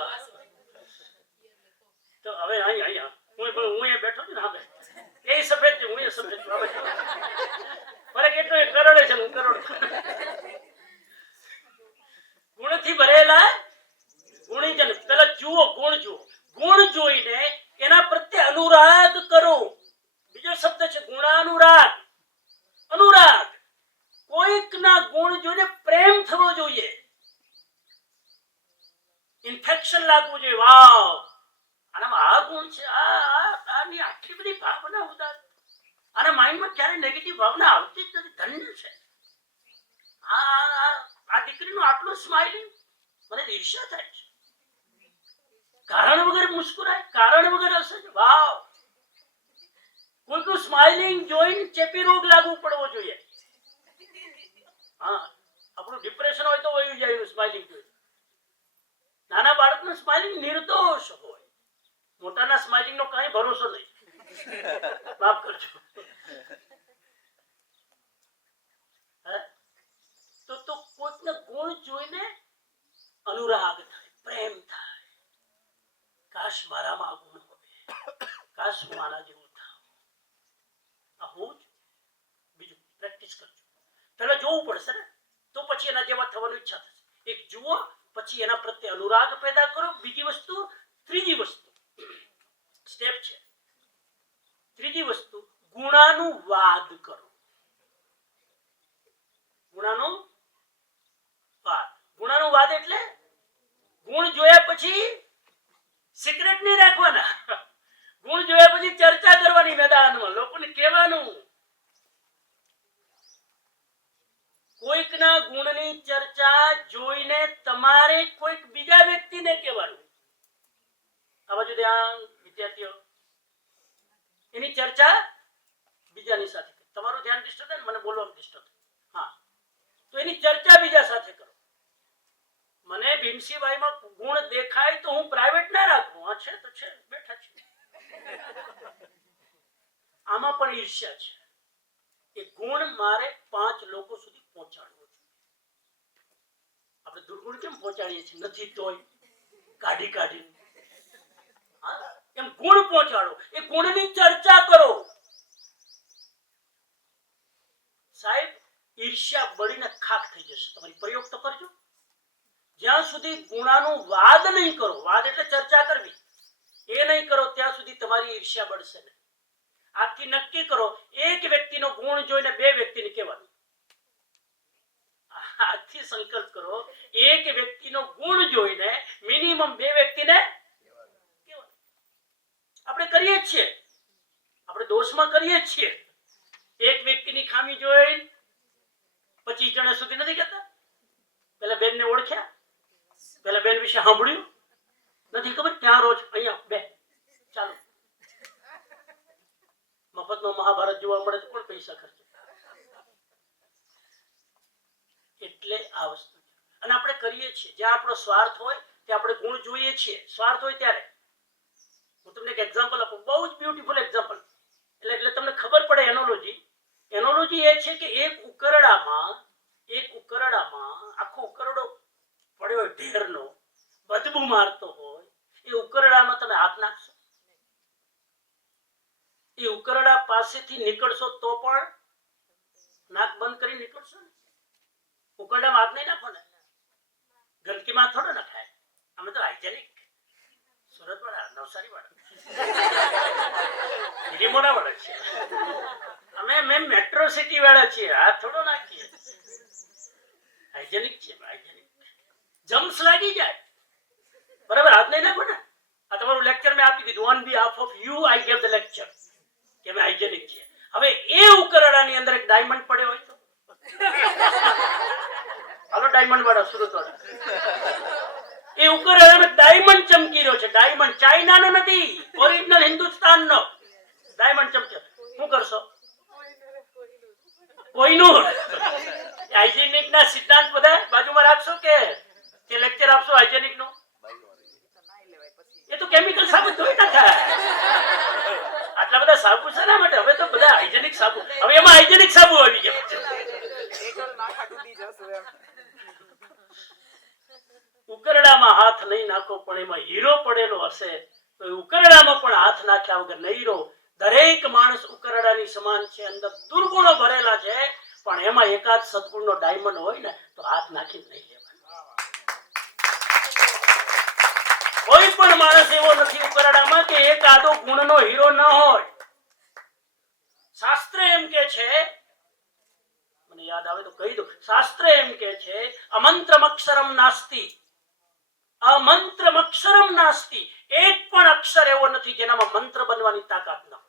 તો હવે અહીંયા હું બેઠો છું ને, હવે એ સફેદ છે, હું એ સફેદ છું. હવે ફરક એટલો એ કરોડે છે, હું કરોડ. ગુણથી ભરેલા ગુણીજન. પેલા જુઓ, ગુણ જુઓ. ગુણ જોઈને એના પ્રત્યે અનુરાગ કરો. બીજો શબ્દ છે ગુણાનુરાગ. અનુરાગ. કોઈકના ગુણ જોઈને પ્રેમ થવો જોઈએ, ઇન્ફેક્શન લાગવું જોઈએ. વાવ, આનામાં આ ગુણ છે, આની આટલી બધી ભાવના ઉદાર. આના માઇન્ડમાં ક્યારે નેગેટિવ ભાવના આવતી જ નથી. ધન્ય છે આ દીકરીનું આટલું સ્માઇલિંગ. મને ઈર્ષ્યા થાય છે. કારણ વગર મુસ્કુરાય, કારણ વગર હશે. વાવ. કોઈકનું સ્માઇલિંગ જોઈને ચેપી રોગ લાગુ પડવો જોઈએ. હા, આપણું ડિપ્રેશન હોય તો વયું જાય એનું સ્માઇલિંગ જોઈએ. નાના બાળકનું સ્માઇલિંગ નિર્દોષ હોય. મોટાના સ્માઇલિંગ નો કઈ ભરોસો નહીં. માફ કરજો. તો કોઈકના ગુણ જોઈને અનુરાગ થાય, પ્રેમ થાય. કાશ મારામાં આ ગુણ હોય, કાશ હું આના જેવું થાઉં. આ હોવું જ. બીજું પ્રેક્ટિસ કરજો. પેલા જોવું પડશે ને, તો પછી એના જેવા થવાની ઈચ્છા થશે. એક જુઓ, પછી એના પ્રત્યે અનુરાગ પેદા કરો. બીજી વસ્તુ, ત્રીજી વસ્તુ સ્ટેપ છે. ત્રીજી વસ્તુ, ગુણાનુવાદ કરો. ગુણાનુવાદ. ગુણાનુવાદ એટલે ગુણ જોયા પછી સિક્રેટ નહીં રાખવાના. ગુણ જોયા પછી ચર્ચા કરવાની મેદાનમાં, લોકોને કહેવાનું. કોઈકના ગુણની ચર્ચા જોઈને તમારે કોઈક બીજા વ્યક્તિને કહેવાનું. આ બાજુ ધ્યાન વિદ્યાર્થીઓ. એની ચર્ચા બીજાની સાથે. તમારું ધ્યાન ડિસ્ટર્બ થાય ને, મને બોલવામાં ડિસ્ટર્બ થાય. હા, તો એની ચર્ચા બીજા સાથે કરો. મને ભીમસીભાઈમાં ગુણ દેખાય તો હું પ્રાઇવેટ ના રાખું. આ છે તો છે, બેઠા છે. આમાં પણ ઈર્ષ્યા છે. એ ગુણ મારે 5 લોકો સુધી પહોંચાડવો જોઈએ. આપણે દુર્ગુણ કેમ પહોંચાડીએ છીએ? નથી તોય કાઢી એમ ગુણ પહોંચાડો. એ ગુણની ચર્ચા કરો. સાહેબ, ઈર્ષ્યા બળીને ખાક થઈ જશે. તમારી પ્રયોગ તો કરજો. જ્યાં સુધી ગુણાનું વાદ નહીં કરો, વાદ એટલે ચર્ચા કરવી, એ નહીં કરો ત્યાં સુધી તમારી ઈર્ષ્યા બળશે નહીં. આજથી નક્કી કરો, એક વ્યક્તિનો ગુણ જોઈને 2 વ્યક્તિને કહેવાનું. આજથી સંકલ્પ કરો, એક વ્યક્તિનો ગુણ જોઈને મિનિમમ 2 વ્યક્તિને કહેવાનું. આપણે કરીએ જ છીએ, આપણે દોષમાં કરીએ જ છીએ. એક વ્યક્તિની ખામી જોઈ 25 જણા સુધી નથી કહેતા. પેલા બેન ને ઓળખ્યા, પેલા બેન વિશે સાંભળ્યું નથી, ખબર ક્યાં રોજ અહીંયા બે ચાલો. મફતનો મહાભારત જોવા મળે તો કોણ પૈસા ખર્ચે? એટલે આ વસ્તુ. અને આપણે કરીએ છીએ, જ્યાં આપણો સ્વાર્થ હોય ત્યાં આપણે ગુણ જોઈએ છીએ. સ્વાર્થ હોય ત્યારે. હું તમને એક એક્ઝામ્પલ આપું, બહુ જ બ્યુટીફુલ એક્ઝામ્પલ. એટલે તમને ખબર પડે એનોલોજી. એનોલોજી એ છે કે એક ઉકરડામાં આખો ઉકરડો પડ્યો હોય ઢેરનો, બદબુ મારતો હોય. એ ઉકરડામાં તમે હાથ નાખશો? એ ઉકરડા પાસેથી નીકળશો તો પણ નાક બંધ કરી નીકળશો ને, ઉકરડામાં હાથ નહીં નાખો ને, ગંદકીમાં થોડો નખાય. અમે તો હાઇજેનિક સુરત વાળા, નવસારી વાળા, લીમોડા વાળા છીએ અમે મેટ્રો સિટી વાળા છીએ. હાથ થોડો નાખીએ, હાઇજેનિક છીએ, હાઇજેનિક. જમ્સ લાગી જાય, બરાબર, હાથ નહીં નાખો ને. આ તમારું લેક્ચર મેં આપી દીધું. On behalf of you I gave the lecture કે અમે હાઇજેનિક છીએ. હવે એ ઉકરડાની અંદર એક ડાયમંડ પડ્યો હોય તો હાલો ડાયમંડ વાળા, સુરત વાળા, એ ઉકરડામાં ડાયમંડ ચમકી રહ્યો છે. ડાયમંડ ચાઇનાનો નથી, ઓરિજિનલ હિન્દુસ્તાનનો ડાયમંડ ચમકે. શું કરશો? કોઈનું હાઇજેનિક ના સિદ્ધાંત બધા બાજુમાં રાખશો કે લેક્ચર આપશો હાઇજેનિક નું? એ તો કેમિકલ સાબુ ધોઈ નાખાય. આટલા બધા સાબુ છે ના માટે હવે તો બધા હાઇજેનિક સાબુ, હવે એમાં હાઇજેનિક સાબુ આવી ગયા છે. ઉકરડામાં હાથ નહીં નાખો, પણ એમાં હીરો પડેલો હશે તો ઉકરડામાં પણ હાથ નાખ્યા વગર નહીં રહો. દરેક માણસ ઉકરડાની સમાન છે, અંદર દુર્ગુણો ભરેલા છે, પણ એમાં એકાદ સદગુણનો ડાયમંડ હોય ને તો હાથ નાખીને નહીં લેવાનો. કોઈ પણ માણસ એવો નથી ઉકરડામાં કે એક આદો ગુણનો હીરો ન હોય. શાસ્ત્ર એમ કે છે, મને યાદ આવે તો કહી દઉં, શાસ્ત્ર એમ કે છે અમંત્રમક્ષરમ નાસ્તિ, અમંત્રમક્ષરમ નાસ્તિ. એક પણ અક્ષર એવો નથી જેનામાં મંત્ર બનવાની તાકાત ન હોય.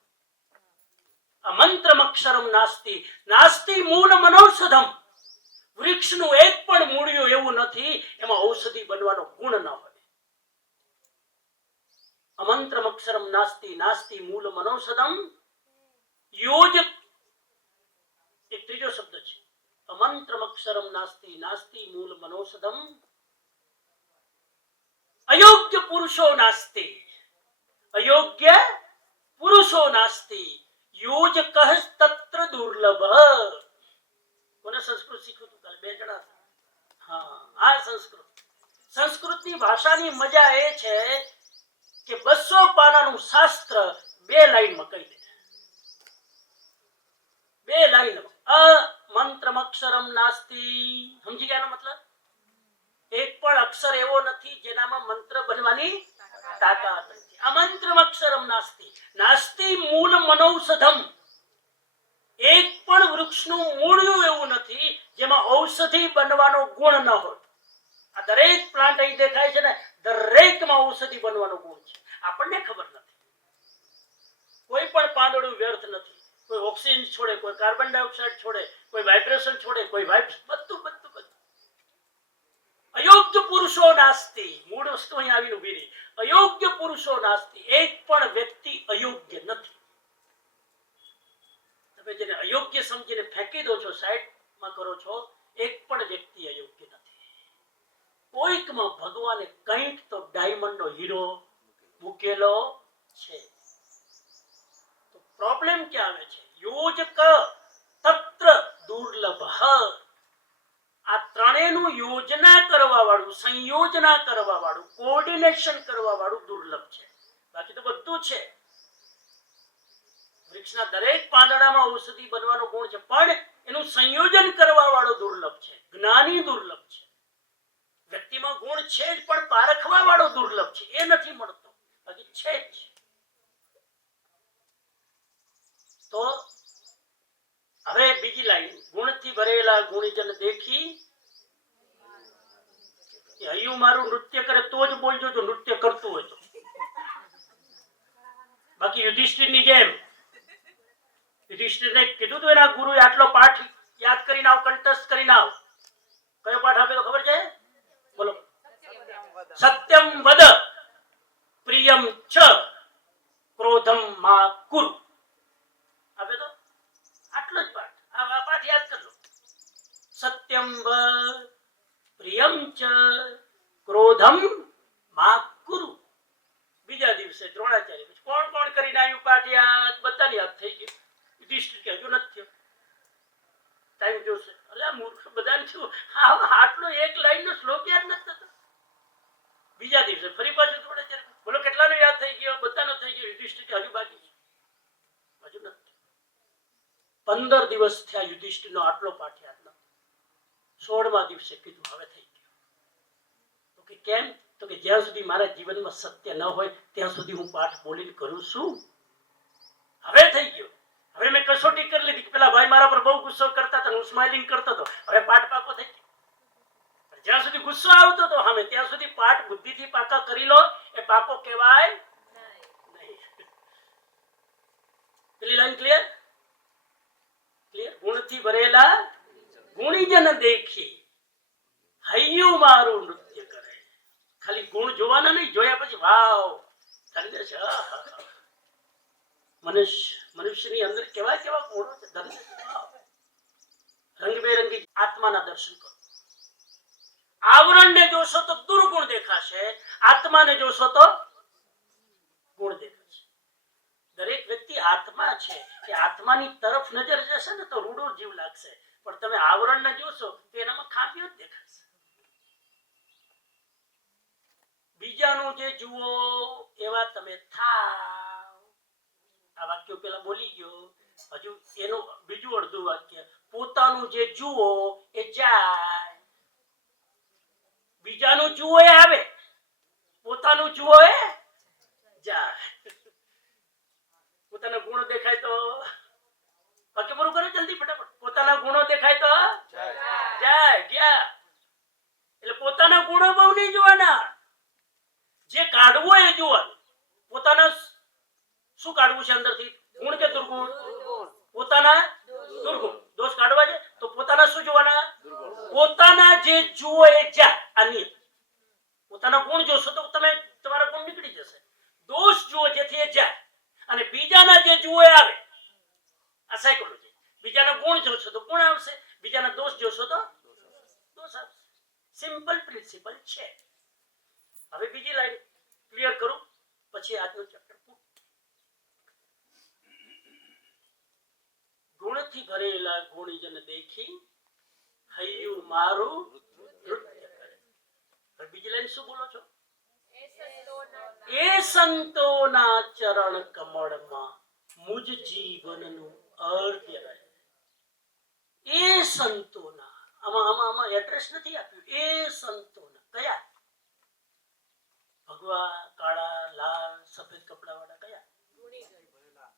અમંત્રમક્ષરમ નાસ્તિ, નાસ્તિ મૂળ મનૌષધમ. વૃક્ષનું એક પણ મૂળિયું એવું નથી એમાં ઔષધિ બનવાનો ગુણ ન હોય. અમંત્રમક્ષરમ નાસ્તિ, નાસ્તિ મૂળ મનૌષધમ યોજ. એક ત્રીજો શબ્દ છે, અમંત્રમક્ષરમ નાસ્તિ, નાસ્તિ મૂળ મનૌષધમ અયોગ્ય પુરુષો નાસ્તિ, અયોગ્ય પુરુષો નાસ્તિ યોજકઃ તત્ર દુર્લભ. કોને સંસ્કૃત શીખ્યું હતું કાલે? 2 જણા. હા, આ સંસ્કૃત. સંસ્કૃતની ભાષાની મજા એ છે કે 200 પાનાનું શાસ્ત્ર 2 લાઈનમાં કહી દે. 2 લાઈન. અમંત્રમક્ષરમ નાસ્તિ, સમજી ગયા એનો મતલબ? એક પણ અક્ષર એવો નથી જેનામાં મંત્ર બનવાની તાકાત નથી. અમંત્રમક્ષરમ નાસ્તિ, નાસ્તિ મૂળ મનૌષધમ. એક પણ વૃક્ષનું મૂળિયું એવું નથી જેમાં ઔષધિ બનવાનો ગુણ ન હોય. આ દરેક પ્લાન્ટ અહીં દેખાય છે ને, દરેકમાં ઔષધિ બનવાનો ગુણ છે. આપણને ખબર નથી. કોઈ પણ પાંદડું વ્યર્થ નથી. કોઈ ઓક્સિજન છોડે, કોઈ કાર્બન ડાયોક્સાઇડ છોડે, કોઈ વાઇબ્રેશન છોડે, કોઈ બધું. અયોગ્ય પુરુષો નાસ્તિ, મૂળ વસ્તુ અહીં આવીને ઉભી રહી. અયોગ્ય પુરુષો નાસ્તિ, એક પણ વ્યક્તિ અયોગ્ય નથી. તમે જેને અયોગ્ય સમજીને ફેંકી દો છો, સાઈડમાં કરો છો, એક પણ વ્યક્તિ અયોગ્ય નથી. કોઈકમાં ભગવાને કંઈક તો ડાયમંડનો હીરો મૂકેલો છે. તો પ્રોબ્લેમ ક્યાં આવે છે? યોજક તત્ર દુર્લભ. આ ત્રણેયનું યોજના કરવા વાળું, સંયોજના કરવા વાળું, કોઓર્ડિનેશન કરવા વાળું દુર્લભ છે. બાકી તો બધું છે. વૃક્ષના દરેક પાંદડામાં ઔષધિ બનવાનો ગુણ છે, પણ એનું સંયોજન કરવા વાળો દુર્લભ છે. જ્ઞાની દુર્લભ છે. વ્યક્તિમાં ગુણ છે જ, પણ પારખવા વાળો દુર્લભ છે. એ નથી મળતો, બાકી છે જ. તો હવે બીજી લાઈન, ગુણથી ભરેલા ગુણીજન દેખી. હૈયું મારું નૃત્ય કરે તો જ બોલજો, જો નૃત્ય કરતું હોય તો. બાકી યુધિષ્ઠિરની જેમ, યુધિષ્ઠિરને કીધું તું એના ગુરુએ આટલો પાઠ યાદ કરીને આવ, કંઠસ્થ કરીને આવ. કયો પાઠ આપ્યો ખબર છે? બોલો. સત્યમ વદ પ્રિયમ ચ ક્રોધમ મા કુરુ. આપે તો આટલો જ પાઠ. આ પાઠ યાદ કરજો. સત્યમ વદ પ્રિયમ ચ ક્રોધમ મા કુરુ. બીજા દિવસે દ્રોણાચાર્ય કોણ કોણ કરીને આવ્યું પાઠ યાદ? બધાને યાદ થઈ ગયું. યુધિષ્ઠિર કે હજુ નથી થયો, ટાઈમ જોશે. અલ્યા મૂર્ખ, બધાને થયું. આટલો એક લાઈનનો શ્લોક યાદ નથી થતો. બીજા દિવસે ફરી પાછું દ્રોણાચાર્ય, બોલો કેટલાનો યાદ થઈ ગયો? બધાનો થઈ ગયો. યુધિષ્ઠિર કે હજુ બાકી છે, હજુ નથી. 15 દિવસ થયા યુધિષ્ઠિરનો આટલો પાઠ યાદ ન. 16મા દિવસે કીધું હવે થઈ ગયું. તો કે કેમ? તો કે જ્યાં સુધી મારા જીવનમાં સત્ય ન હોય ત્યાં સુધી હું પાઠ બોલીને કરું છું. હવે થઈ ગયો. હવે મેં કસોટી કરી લીધી. પેલા ભાઈ મારા પર બહુ ગુસ્સો કરતા હતા, હું સ્માઇલિંગ કરતો હતો. હવે પાઠ પાકો થઈ ગયો. જ્યાં સુધી ગુસ્સો આવતો હતો સામે ત્યાં સુધી પાઠ બુદ્ધિથી પાકા કરી લો એ પાકો કહેવાય નહીં. પેલી લાઈન ક્લિયર? ક્લિયર? ગુણથી ભરેલા ગુણીજન દેખી હૈયું મારું નૃત્ય કરે. ખાલી ગુણ જોવાના નહીં, જોયા પછી વાવ ધન્ય છે. મનુષ્યની અંદર કેવા કેવા ગુણો છે. ધન્ય છે. વાવ. રંગબેરંગી આત્માના દર્શન કરો. આવરણને જોશો તો દુર્ગુણ દેખાશે, આત્માને જોશો તો ગુણ દેખાશે. દરેક વ્યક્તિ આત્મા છે એ આત્માની તરફ નજર જશે ને તો રૂડો જીવ લાગશે, પણ તમે આવરણને જોશો તો એનામાં ખામીઓ જ દેખાશે. બીજાનું જે જુઓ એવા તમે થાવ. આ વાક્યો પેલા બોલી ગયો. હજુ એનું બીજું અડધું વાક્ય, પોતાનું જે જુઓ એ જાય. બીજાનું જુઓ એ આવે, પોતાનું જુઓ એ જાય. પોતાના ગુણ દેખાય તો વાક્ય પૂરું કરો જલ્દી ફટાફટ. પોતાના ગુણો દેખાય તો જાય ગયા. એટલે પોતાના ગુણો બહુ નહીં જોવાના, જે કાઢવું એ જોવાનું. પોતાના શું કાઢવું છે અંદરથી? ગુણ કે દુર્ગુણ? પોતાના દુર્ગુણ. દોષ કાઢવા છે તો પોતાના શું જોવાના? પોતાના જે જુઓ એ જાય. આ નિયમ. પોતાના ગુણ જોશો તો તમે તમારા ગુણ નીકળી જશે. દોષ જુઓ જેથી એ જાય, અને બીજાના જે જુઓ એ આવે. આ સાયકોલોજી. બીજાના ગુણ જોશો તો ગુણ આવશે, બીજાના દોષ જોશો તો દોષ આવશે. સિમ્પલ પ્રિન્સિપલ છે. હવે બીજી લાઈન ક્લિયર કરું પછી આજનું ચેપ્ટર. ગુણથી ભરેલા ગુણીજન દેખી હૈયું મારું નૃત્ય કરે. હવે બીજી લાઈન શું બોલો છો? એ સંતોના ચરણ કમળમાં મુજ જીવનનું અર્ધ્ય રહે. એ સંતોના, આમાં એડ્રેસ નથી આપ્યું. એ સંતોના કયા? ભગવા, કાળા, લાલ, સફેદ કપડા વાળા કયા?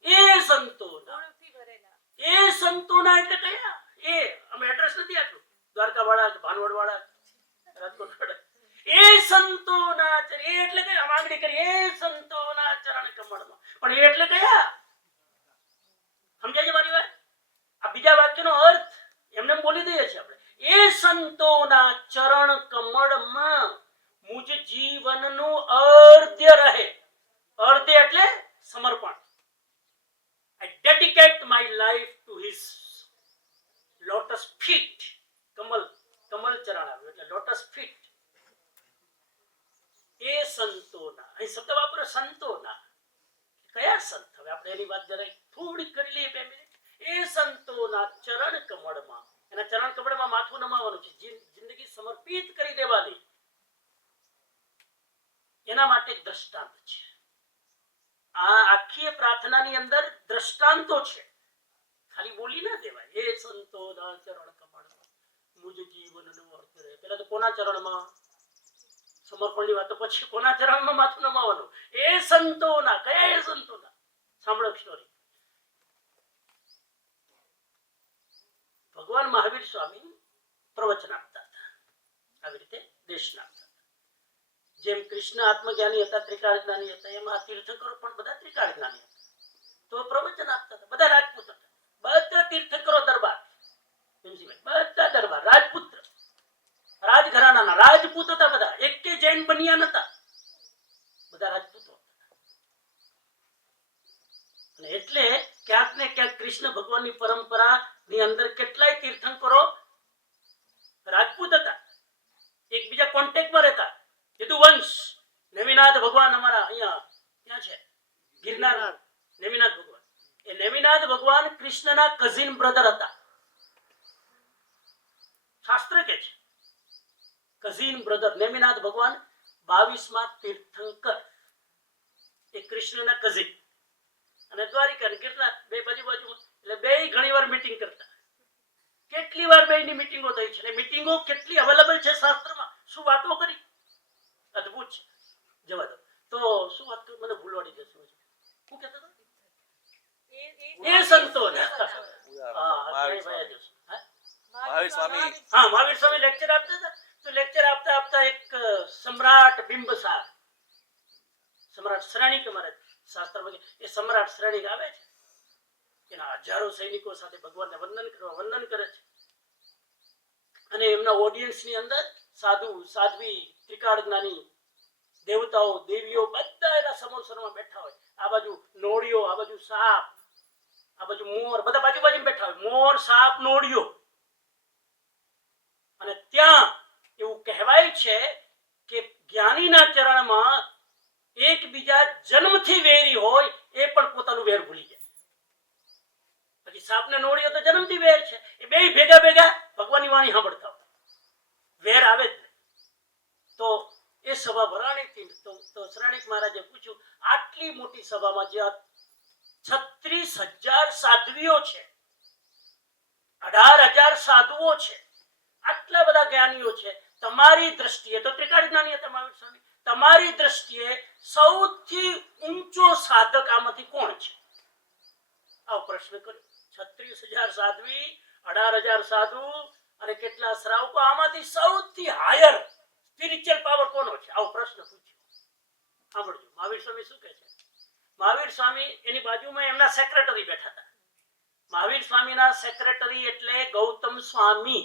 એ સંતોના. એ સંતોના એટલે કયા? એ અમે એડ્રેસ નથી આપ્યું. દ્વારકા વાળા, ભાનવડ વાળા, રાજકોટ વાળા. એ સંતોના ચરણ. એ એટલે કયા? માંગણી કરી. એ સંતોના ચરણ કમળમાં. પણ એ એટલે કયા? સમજાય છે મારી વાત? આ બીજા વાક્યનો અર્થ એમને બોલી દઈએ છીએ આપણે. એ સંતોના ચરણ કમળમાં મુજ જીવનનું અર્ધ્ય રહે. અર્ધ્ય એટલે સમર્પણ. I dedicate my life to his lotus feet. Kamal ચરણ આવ્યું એટલે lotus feet. એ સંતોના. અહીં શબ્દ વાપરો સંતોના. કયા સંત? હવે આપણે એની વાત જરા થોડી કરી લઈએ 2 મિનિટ. એ સંતોના ચરણ કમળમાં. એના ચરણ કમળમાં માથું નમાવાનું છે, જિંદગી સમર્પિત કરી દેવાની. એના માટે એક દ્રષ્ટાંત છે. આ આખી પ્રાર્થનાની અંદર દ્રષ્ટાંતો છે, ખાલી બોલી ના દેવાય. એ સંતોના ચરણ કમળમાં મુજ જીવનનું અર્થ રહે. પેલા તો કોના ચરણમાં? સમર્પણની વાત તો પછી કોના ચરણમાં માથું નમાવાનું? એ સંતોના. કયા એ સંતોના? સાંભળો સ્ટોરી. ભગવાન મહાવીર સ્વામી પ્રવચન આપતા હતા. આવી રીતે દેશના આપતા. જેમ કૃષ્ણ આત્મજ્ઞાની હતા, ત્રિકાળ જ્ઞાની હતા, એમ આ તીર્થંકરો પણ બધા ત્રિકાળ જ્ઞાની હતા. તો પ્રવચન આપતા હતા. બધા રાજપૂત હતા. બધા તીર્થંકરો દરબાર. બધા દરબાર રાજપુત્ર, રાજઘરાનાના રાજપૂત હતા બધા. એકે જૈન બન્યા નતા. બધા રાજપૂતો હતા. અને એટલે ક્યાંક ને ક્યાંક કૃષ્ણ ભગવાનની પરંપરાની અંદર કેટલાય તીર્થંકરો રાજપૂત હતા. એકબીજા કોન્ટેક્ટમાં રહેતા. યદુવંશ નેમિનાથ ભગવાન અમારા અહીંયા ક્યાં છે? ગિરનાર. નેમિનાથ ભગવાન. એ નેમિનાથ ભગવાન કૃષ્ણના કઝિન બ્રધર હતા. શાસ્ત્ર કે છે કઝિન બ્રધર. નેમિનાથ ભગવાન 22મા તીર્થંકર. એ કૃષ્ણના કઝિન. અને દ્વારિકા ગિરનાર બે બાજુ એટલે બે ઘણી ઘણી વાર મીટિંગ કરતા, કેટલી વાર બેની મીટિંગો થઈ છે, મીટિંગો કેટલી અવેલેબલ છે શાસ્ત્રમાં, શું વાતો કરી, અદ્ભુત છે. જવા દો. તો શું વાત કરું, મને ભૂલવાડી જશે. શું કહેતો હતો? એ સંતોના. મહાવીર સ્વામી હા, મહાવીર સ્વામી લેક્ચર આપતા હતા. તો લેક્ચર આપતા આપતા એક સમ્રાટ બિંબસાર, સમ્રાટ શ્રેણિક, અમારે શાસ્ત્રમાં એ સમ્રાટ શ્રેણિક આવે છે, એના હજારો સૈનિકો સાથે ભગવાનને વંદન કરે છે, અને એમના ઓડિયન્સની અંદર સાધુ સાધ્વી ત્રિકાળ જ્ઞાની દેવતાઓ દેવીઓ બધા એના સમોસરમાં બેઠા હોય. આ બાજુ નોળિયો, આ બાજુ સાપ, આ બાજુ મોર, બધા બાજુ બાજુ બેઠા હોય, મોર સાપ નોળિયો. અને ત્યાં એવું કહેવાય છે કે જ્ઞાનીના ચરણમાં એકબીજા જન્મથી વેરી હોય એ પણ પોતાનું વેર ભૂલી જાય. પછી સાપ ને નોળિયો તો જન્મથી વેર છે, એ બે ભેગા ભેગા ભગવાનની વાણી સાંભળતા હોય, વેર આવે જ નહીં. તો એ સભા ભરાણી હતી. તો શ્રેણિક મહારાજે પૂછ્યું, આટલી મોટી સભામાં જ્યાં 36,000 સાધ્વીઓ છે, 18,000 સાધુઓ છે, આટલા બધા જ્ઞાનીઓ છે, તમારી દ્રષ્ટિએ, તો ત્રિકાળ જ્ઞાની હતા મહાવીર સ્વામી, તમારી દ્રષ્ટિએ સૌથી ઊંચો સાધક આમાંથી કોણ છે? આવો પ્રશ્ન કર્યો. 36,000 સાધ્વી, 18,000 સાધુ અને કેટલા શ્રાવકો, આમાંથી સૌથી હાયર સ્પિરિચ્યુઅલ પાવર કોનો છે? આવો પ્રશ્ન પૂછ્યો. સાંભળજો મહાવીર સ્વામી શું કહે છે. મહાવીર સ્વામી એની બાજુમાં એમના સેક્રેટરી બેઠા હતા. મહાવીર સ્વામીના સેક્રેટરી એટલે ગૌતમ સ્વામી.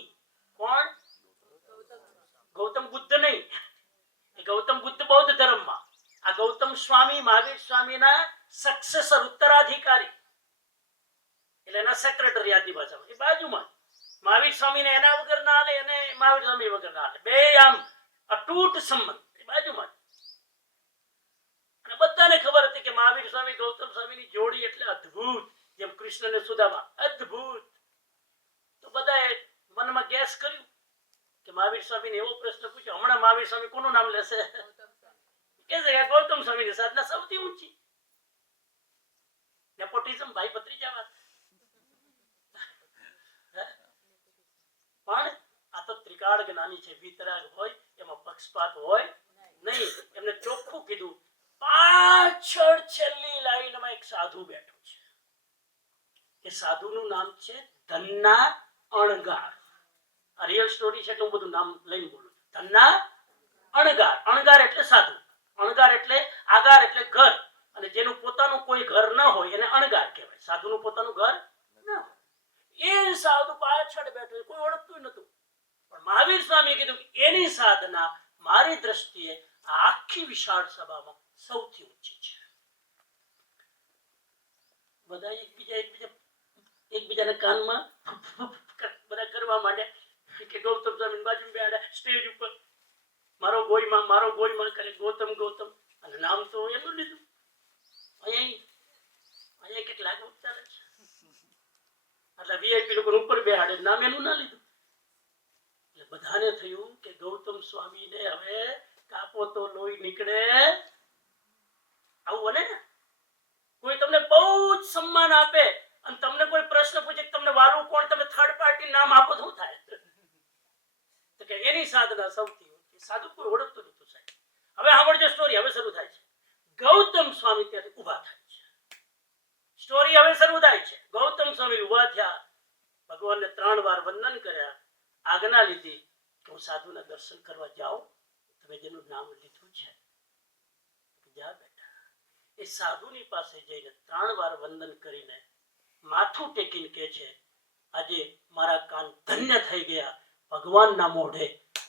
કોણ? ગૌતમ બુદ્ધ નહીં. એ ગૌતમ બુદ્ધ બૌદ્ધ ધર્મમાં, આ ગૌતમ સ્વામી મહાવીર સ્વામીના સક્સેસર, ઉત્તરાધિકારી, એટલે એના સેક્રેટરી આદિ ભાષામાં. એ બાજુમાં મહાવીર સ્વામીને એના વગર ના હાલે, એને મહાવીર સ્વામી વગર ના હાલે, બે આમ અતૂટ સંબંધ. એ બાજુમાં. અને બધાને ખબર હતી કે મહાવીર સ્વામી ગૌતમ સ્વામીની જોડી એટલે અદ્ભુત, જેમ કૃષ્ણ ને સુદામા, અદ્ભુત. તો બધાએ મનમાં ગેસ કર્યું કે મહાવીર સ્વામીને એવો પ્રશ્ન પૂછ્યો, હમણાં મહાવીર સ્વામી કોનું નામ લેશે? કે છે ગૌતમ સ્વામીની સાધના સૌથી ઊંચી. નેપોટિઝમ, ભાઈ ભત્રીજા. પણ આ તો ત્રિકાળ જ્ઞાની છે, વિતરાગ હોય, એમાં પક્ષપાત હોય નહીં. એમને ચોખ્ખું કીધું, પાછળ છેલ્લી લાઈનમાં એક સાધુ બેઠો છે. એ સાધુનું નામ છે ધન્ના અણગાર. આ રિયલ સ્ટોરી છે એટલે હું બધું નામ લઈને બોલું છું. ધન્ના અણગાર. અણગાર એટલે સાધુ, અણગાર એટલે આગાર એટલે ઘર, અને જેનું પોતાનું કોઈ ઘર ન હોય એને અણગાર કહેવાય. સાધુનું પોતાનું ઘર ન હોય. એ સાધુ પાછળ બેઠો, કોઈ ઓળખતું નતું. પણ મહાવીર સ્વામીએ કીધું કે એની સાધના મારી દ્રષ્ટિએ આખી વિશાળ સભામાં સૌથી ઊંચી છે. બધા એકબીજાના કાનમાં બધા કરવા માંડ્યા કે ગૌતમ સ્વામી બાજુ બેઠા સ્ટેજ ઉપર, મારો ગોઈમાં કરે, ગૌતમ ગૌતમ, અને નામ તો એનું લીધું. અહીંયા કેટલાક ચાલે છે, એટલે વીઆઈપી લોકો ઉપર બેહાડે, નામ એનું ના લીધું. એટલે બધાને થયું કે ગૌતમ સ્વામીને હવે કાપો તો લોહી નીકળે. આવું બને ને? કોઈ તમને બહુ જ સન્માન આપે અને તમને કોઈ પ્રશ્ન પૂછે તમને વાલું કોણ, તમે થર્ડ પાર્ટી નામ આપો તો થાય? તો કે એની સાધના સૌથી ઊંચી. સાધુ કોઈ ઓળખતું નતું સાહેબ. હવે સાંભળજો સ્ટોરી, હવે શરૂ થાય છે. ગૌતમ સ્વામી ત્યાંથી ઉભા થાય છે. સ્ટોરી હવે શરૂ થાય છે. ગૌતમ સ્વામી ઉભા થયા, ભગવાનને 3 વાર વંદન કર્યા, આજ્ઞા લીધી કે હું સાધુના દર્શન કરવા જાઉં. તમે જેનું નામ લીધું છે જા બેટા. એ સાધુની પાસે જઈને 3 વાર વંદન કરીને માથું ટેકીને કહે છે, આજે મારા કાન ધન્ય થઈ ગયા, ભગવાનના મોઢે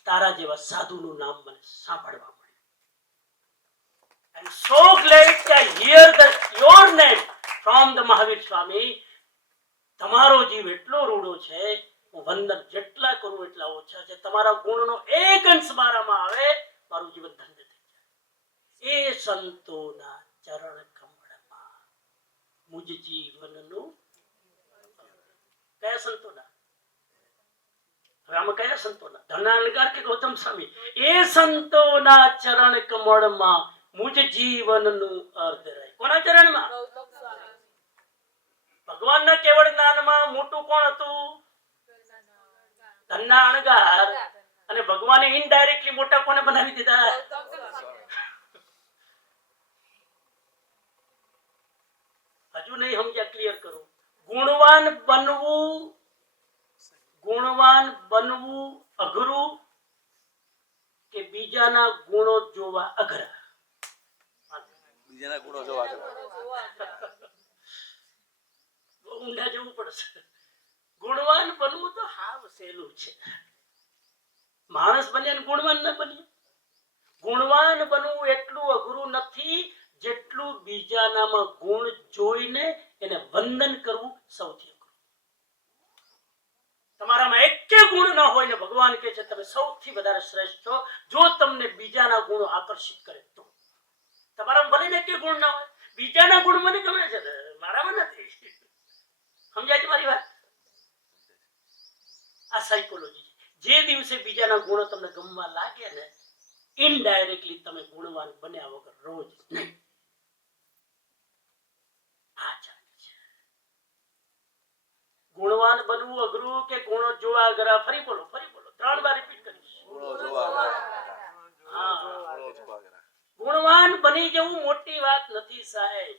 તારા જેવા સાધુનું નામ મને સાંભળવા મળ્યું. I'm so glad to hear your name from the Mahavir Swami. તમારો જીવ એટલો રૂડો છે, હું વંદન જેટલા કરું એટલા ઓછા છે. તમારા ગુણનો એક અંશ મારામાં આવે, મારું જીવન ધન્ય થઈ જાય. એ સંતોના ચરણ કમળમાં મુજ જીવનનું. કયા સંતોના? હવે આમાં કયા સંતોના? ધનાલગાર કે ગૌતમ સ્વામી? એ સંતોના ચરણ કમળમાં મુજ જીવનનું અર્ધ રહે. કોના ચરણમાં? ભગવાનના કેવળ જ્ઞાનમાં મોટું ધનના અણગાર અને ભગવાને ઇનડાયરેક્ટલી મોટા કોને બનાવી દીધા? હજુ નહીં સમજ્યા? ક્લિયર કરું. ગુણવાન બનવું અઘરું કે બીજાના ગુણો જોવા અઘરા? બીજાના ગુણો જોવા કરે. બહુ ઊંડા જવું પડશે. ગુણવાન બનવું તો હાવ સહેલું છે. માણસ બન્યા ને ગુણવાન ન બન્યા. ગુણવાન બનવું એટલું અઘરું નથી જેટલું બીજાનામાં ગુણ જોઈને એને વંદન કરવું સૌથી અઘરું. તમારામાં એકે ગુણ ન હોય ને ભગવાન કહે છે તમે સૌથી વધારે શ્રેષ્ઠ છો જો તમને બીજાના ગુણો આકર્ષિત કરે તો. તમારામાં ભલે ને એકે ગુણ ના હોય, બીજાના ગુણ મને ગમે છે, મારામાં નથી. સમજાય છે મારી વાત? આ સાયકોલોજી. જે દિવસે બીજાના ગુણો તમને ગમવા લાગે ને ઇનડાયરેક્ટલી તમે ગુણવાન બન્યા વગર રોજ નહીં. આ ચાલે છે. ગુણવાન બનવું અઘરું કે ગુણો જોવા અઘરા? ફરી બોલો 3 વાર રિપીટ કરીશ. ગુણો જોવા કરે. હા, ગુણો જોવા કરે. ગુણવાન બની જવું મોટી વાત નથી સાહેબ,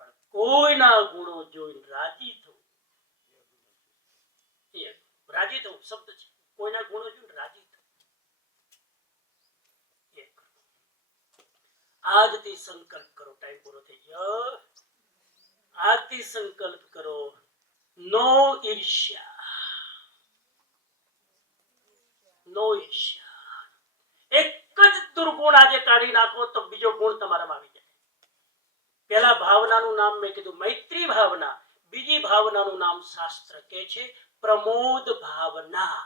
પણ કોઈના ગુણો જોઈને રાજી થવું. રાજી થવું શબ્દ છે. કોઈના ગુણો જોઈને રાજી થવું. આજથી સંકલ્પ કરો. ટાઈમ પૂરો થઈ ગયો. આજથી સંકલ્પ કરો નો ઈર્ષ્યા. નો ઈર્ષ્યા. એક જ દુર્ગુણ આજે કાઢી નાખો તો બીજો ગુણ તમારામાં આવી જાય. પહેલા ભાવનાનું નામ મેં કીધું મૈત્રી ભાવના. બીજી ભાવનાનું નામ શાસ્ત્ર કહે છે પ્રમોદ ભાવના.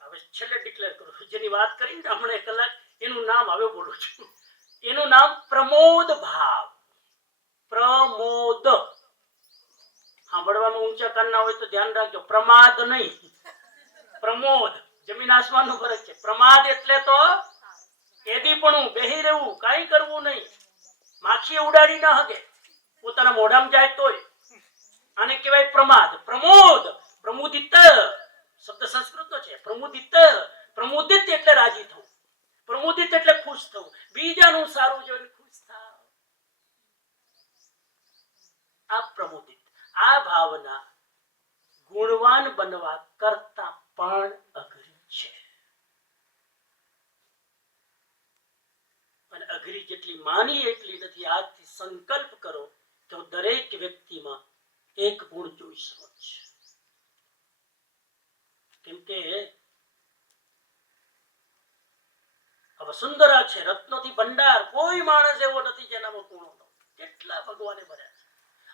હવે છેલ્લે ડિક્લેર કરું. જેની વાત કરી ને હમણાં કલાક એનું નામ હવે બોલું છું. એનું નામ પ્રમોદ ભાવ. પ્રમોદ. સાંભળવામાં ઊંચા કાનના હોય તો ધ્યાન રાખજો. પ્રમાદ નહીં, પ્રમોદ. જમીન આસમાન નો ફરક છે. પ્રમાદ એટલે તો કેદી પણ બેહી રહેવું, કાંઈ કરવું નહીં. માખી ઉડાડી ન હગે, પોતાના મોઢામાં જાય તોય. આને કહેવાય પ્રમાદ. પ્રમોદ, પ્રમોદિત શબ્દ સંસ્કૃતનો છે. પ્રમોદિત, પ્રમોદિત એટલે રાજી થવું. પ્રમોદિત એટલે ખુશ થવું. બીજાનું સારું જોઈને ખુશ થાવ. આ પ્રમોદિત. આ ભાવના ગુણવાન બનવા કરતા પણ અઘરી છે. અને અઘરી જેટલી માની એટલી નથી. આજથી સંકલ્પ કરો કે હું દરેક વ્યક્તિમાં એક ગુણ જોઈ શકું છું. કેમ કે વસુંધરા છે, રત્નોથી ભંડાર. કોઈ માણસ એવો નથી જેનામાં ગુણો ન હોય. કેટલા ભગવાને ભર્યા છે.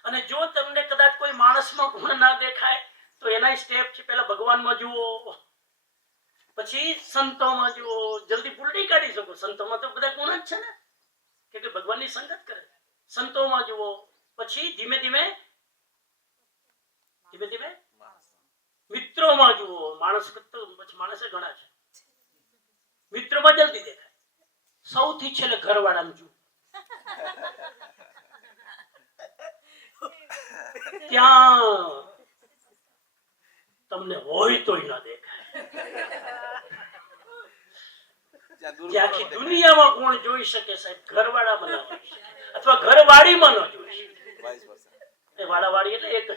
અને જો તમને કદાચ કોઈ માણસમાં ગુણ ના દેખાય તો એના સ્ટેપ છે. પહેલા ભગવાનમાં જુઓ, પછી સંતોમાં જુઓ. જલ્દી ભૂલ નહીં કાઢી શકો. સંતોમાં તો બધા ગુણ જ છે ને, કે ભગવાનની સંગત કરે. સંતોમાં જુઓ, પછી ધીમે ધીમે મિત્રોમાં જુઓ. માણસ પછી માણસે ઘણા છે. મિત્રોમાં જલ્દી દેખાય. સૌથી છેલ્લે ઘરવાળાને જુઓ. ત્યાં તમને હોય તોય ન દેખાય. જે આખી દુનિયામાં ગુણ જોઈ શકે સાહેબ, ઘરવાળામાં ન જોઈ શકે, અથવા ઘરવાળીમાં ન જોઈ શકે. એ વાળાવાળી એટલે એક જ.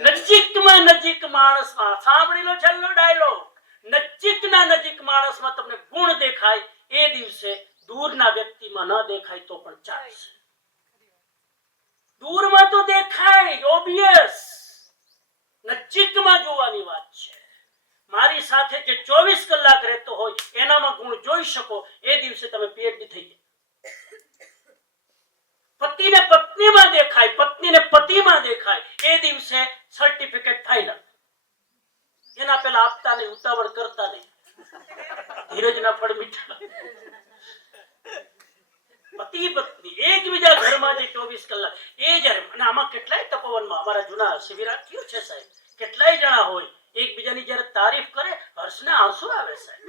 નજીક માણસમાં સાંભળી લો છેલ્લો ડાયલોગ. નજીક માણસમાં તમને ગુણ દેખાય એ દિવસે દૂરના વ્યક્તિમાં ન દેખાય તો પણ ચાલશે. દૂરમાં તો દેખાય, ઓબવિયસ. નજીકમાં જોવાની વાત છે. મારી સાથે જે 24 કલાક રહેતો હોય એનામાં ગુણ જોઈ શકો એ દિવસે તમે પીએચડી થઈ ગયા. પતિને પત્નીમાં દેખાય, પત્નીને પતિમાં દેખાય એ દિવસે સર્ટિફિકેટ ફાઇનલ. એના પેલા આપતા નહીં, ઉતાવળ કરતા નહીં. ધીરજના ફળ મીઠા. પતિ પત્ની એકબીજા ઘરમાં જે 24 કલાક એ જ્યારે, અને આમાં કેટલાય તપોવનમાં અમારા જૂના શિબિરાર્થીઓ છે સાહેબ, કેટલાય જણા હોય એકબીજાની જ્યારે તારીફ કરે હર્ષના આંસુ આવે સાહેબ.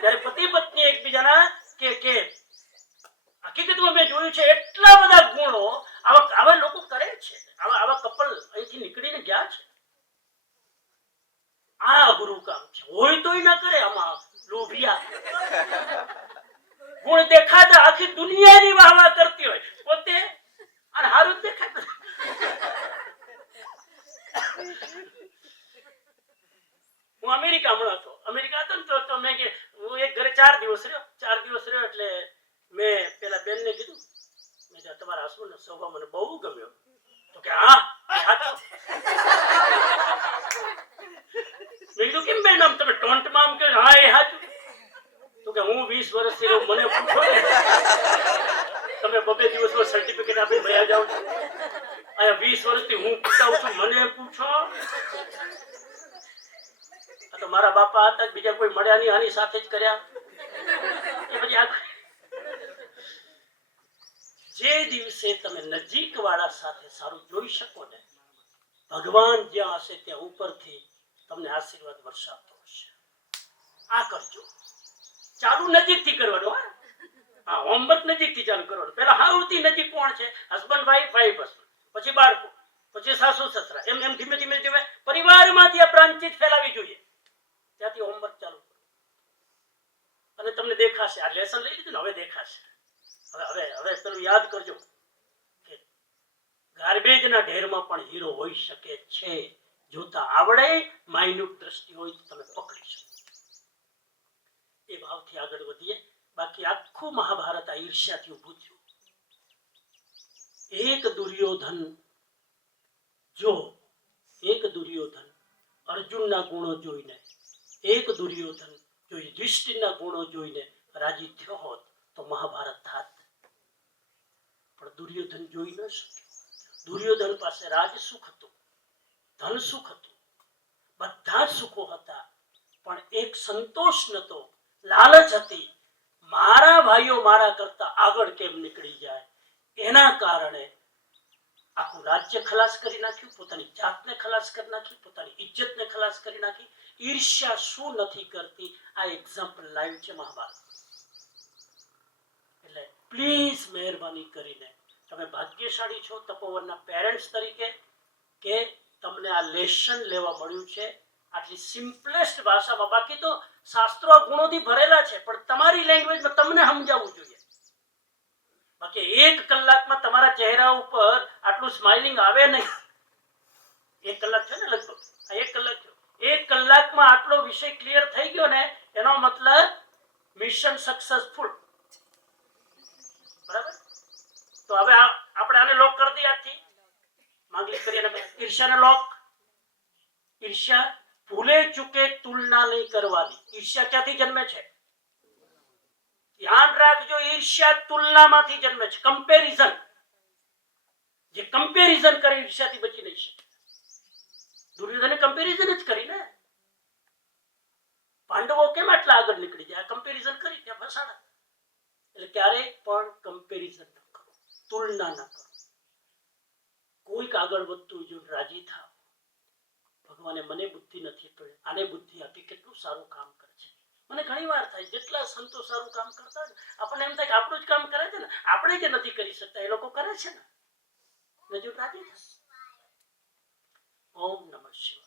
ત્યારે પતિ પત્ની એકબીજાના કે હકીકતમાં મેં જોયું છે એટલા બધા ગુણો અહીંથી નીકળીને ગયા છે. આ અઘરું કામ છે. હોય તોય ના કરે. આમાં લોભિયા ગુણ દેખાતા આખી દુનિયાની વાહવા કરતી હોય, પોતે અને હારું જ દેખાય. હું અમેરિકા હમણાં હતો. અમેરિકા હતો ને તો મેં કે હું એક ઘરે 4 દિવસ રહ્યો. 4 દિવસ રહ્યો એટલે મેં પેલા બેનને કીધું, મેં કીધું તમારા હસબન્ડનો સ્વભાવ મને બહુ ગમ્યો. તો કે હા એ હાચું. મેં કીધું કેમ બેન આમ તમે ટોન્ટમાં આમ કે હા એ હાચું. તો કે હું 20 વર્ષથી રહું, મને પૂછો ને તમે 2 દિવસમાં સર્ટિફિકેટ આપીને ભયા જાઓ છો. અહીંયા 20 વર્ષથી હું પૂછાવું છું, મને પૂછો. આ તો મારા બાપા હતા, બીજા કોઈ મળ્યા નહીં, આની સાથે જ કર્યા. એ પછી જે દિવસે તમે નજીક વાળા સાથે સારું જોઈ શકો ને, ભગવાન જ્યાં હશે ત્યાં ઉપરથી તમને આશીર્વાદ વરસાવતો હશે. આ કરજો. ચાલુ નજીકથી કરવાનું. હા, હોમવર્ક નજીકથી ચાલુ કરવાનું. પેલા સૌથી નજીક કોણ છે? હસબન્ડ વાઈફ, વાઈફ હસબન્ડ, પછી બાળકો, પછી સાસુ સસરા, એમ એમ ધીમે ધીમે ધીમે પરિવારમાંથી આ બ્રાન્ચીસ ફેલાવી જોઈએ. ત્યાંથી હોમવર્ક ચાલુ કરો અને તમને દેખાશે. આ લેસન લઈ લીધું ને, હવે દેખાશે. હવે પેલું યાદ કરજો કે ગાર્બેજના ઢેરમાં પણ હીરો હોઈ શકે છે. જોતા આવડે, માઇન્યુટ દ્રષ્ટિ હોય તો તમે પકડી શકો. એ ભાવથી આગળ વધીએ. બાકી આખું મહાભારત આ ઈર્ષ્યાથી ઊભું થયું. એક દુર્યોધન અર્જુનના ગુણો જોઈને, એક દુર્યોધન જો યુધિષ્ઠિરના ગુણો જોઈને રાજી થયો હોત તો મહાભારત થાત. પણ દુર્યોધન જોઈ ન શક્યો. દુર્યોધન પાસે રાજ સુખ હતું, ધન સુખ હતું, બધા સુખો હતા, પણ એક સંતોષ નતો, લાલચ હતી. મારા ભાઈઓ મારા કરતા આગળ કેમ નીકળી જાય, એના કારણે આખું રાજ્ય ખલાસ કરી નાખ્યું, પોતાની જાતને ખલાસ કરી નાખી, પોતાની ઇજ્જતને ખલાસ કરી નાખી. ઈર્ષ્યા શું નથી કરતી, આ એક્ઝામ્પલ લાઈવ છે મહાભારત. એટલે પ્લીઝ મહેરબાની કરીને તમે ભાગ્યશાળી છો તપોવનના પેરેન્ટ્સ તરીકે કે તમને આ લેસન લેવા મળ્યું છે આટલી સિમ્પલેસ્ટ ભાષામાં. બાકી તો શાસ્ત્રો ગુણોથી ભરેલા છે, પણ તમારી લેંગ્વેજમાં તમને સમજાવવું જોઈએ. બાકી 1 કલાકમાં તમારા ચહેરા ઉપર આટલું સ્માઇલિંગ આવે નહીં. 1 કલાક છે ને લગભગ, આ 1 કલાક થયો. 1 કલાકમાં આટલો વિષય ક્લિયર થઈ ગયો ને, એનો મતલબ મિશન સક્સેસફુલ. બરાબર? તો હવે આપણે આને લોક કરી દઈએ. આજથી માંગલિક કરીએ. ઈર્ષ્યાને લોક. ઈર્ષ્યા ભૂલે ચૂકે તુલના નહીં કરવાની. ઈર્ષ્યા ક્યાંથી જન્મે છે? ધ્યાન રાખજો, ઈર્ષ્યા તુલનામાંથી જન્મે છે. કમ્પેરિઝન. જે કમ્પેરિઝન કરે ઈર્ષ્યાથી બચી નહીં શકે. દુર્યોધને કમ્પેરિઝન જ કરી ને. પાંડવો કેમ આટલા આગળ નીકળી જાય? કમ્પેરિઝન કરી, ત્યાં ફસાણા. એટલે ક્યારેય પણ કમ્પેરિઝન ન કરો, તુલના ન કરો. કોઈક આગળ વધતું જો રાજી થાવ. ભગવાને મને બુદ્ધિ નથી આપી, આને બુદ્ધિ આપી, કેટલું સારું કામ કરે છે. મને ઘણી વાર થાય, જેટલા સંતો સારું કામ કરતા હોય આપણને એમ થાય કે આપણું જ કામ કરે છે ને, આપણે જે નથી કરી શકતા એ લોકો કરે છે ને. જો રાજી થશે. ઓમ નમઃ શિવાય.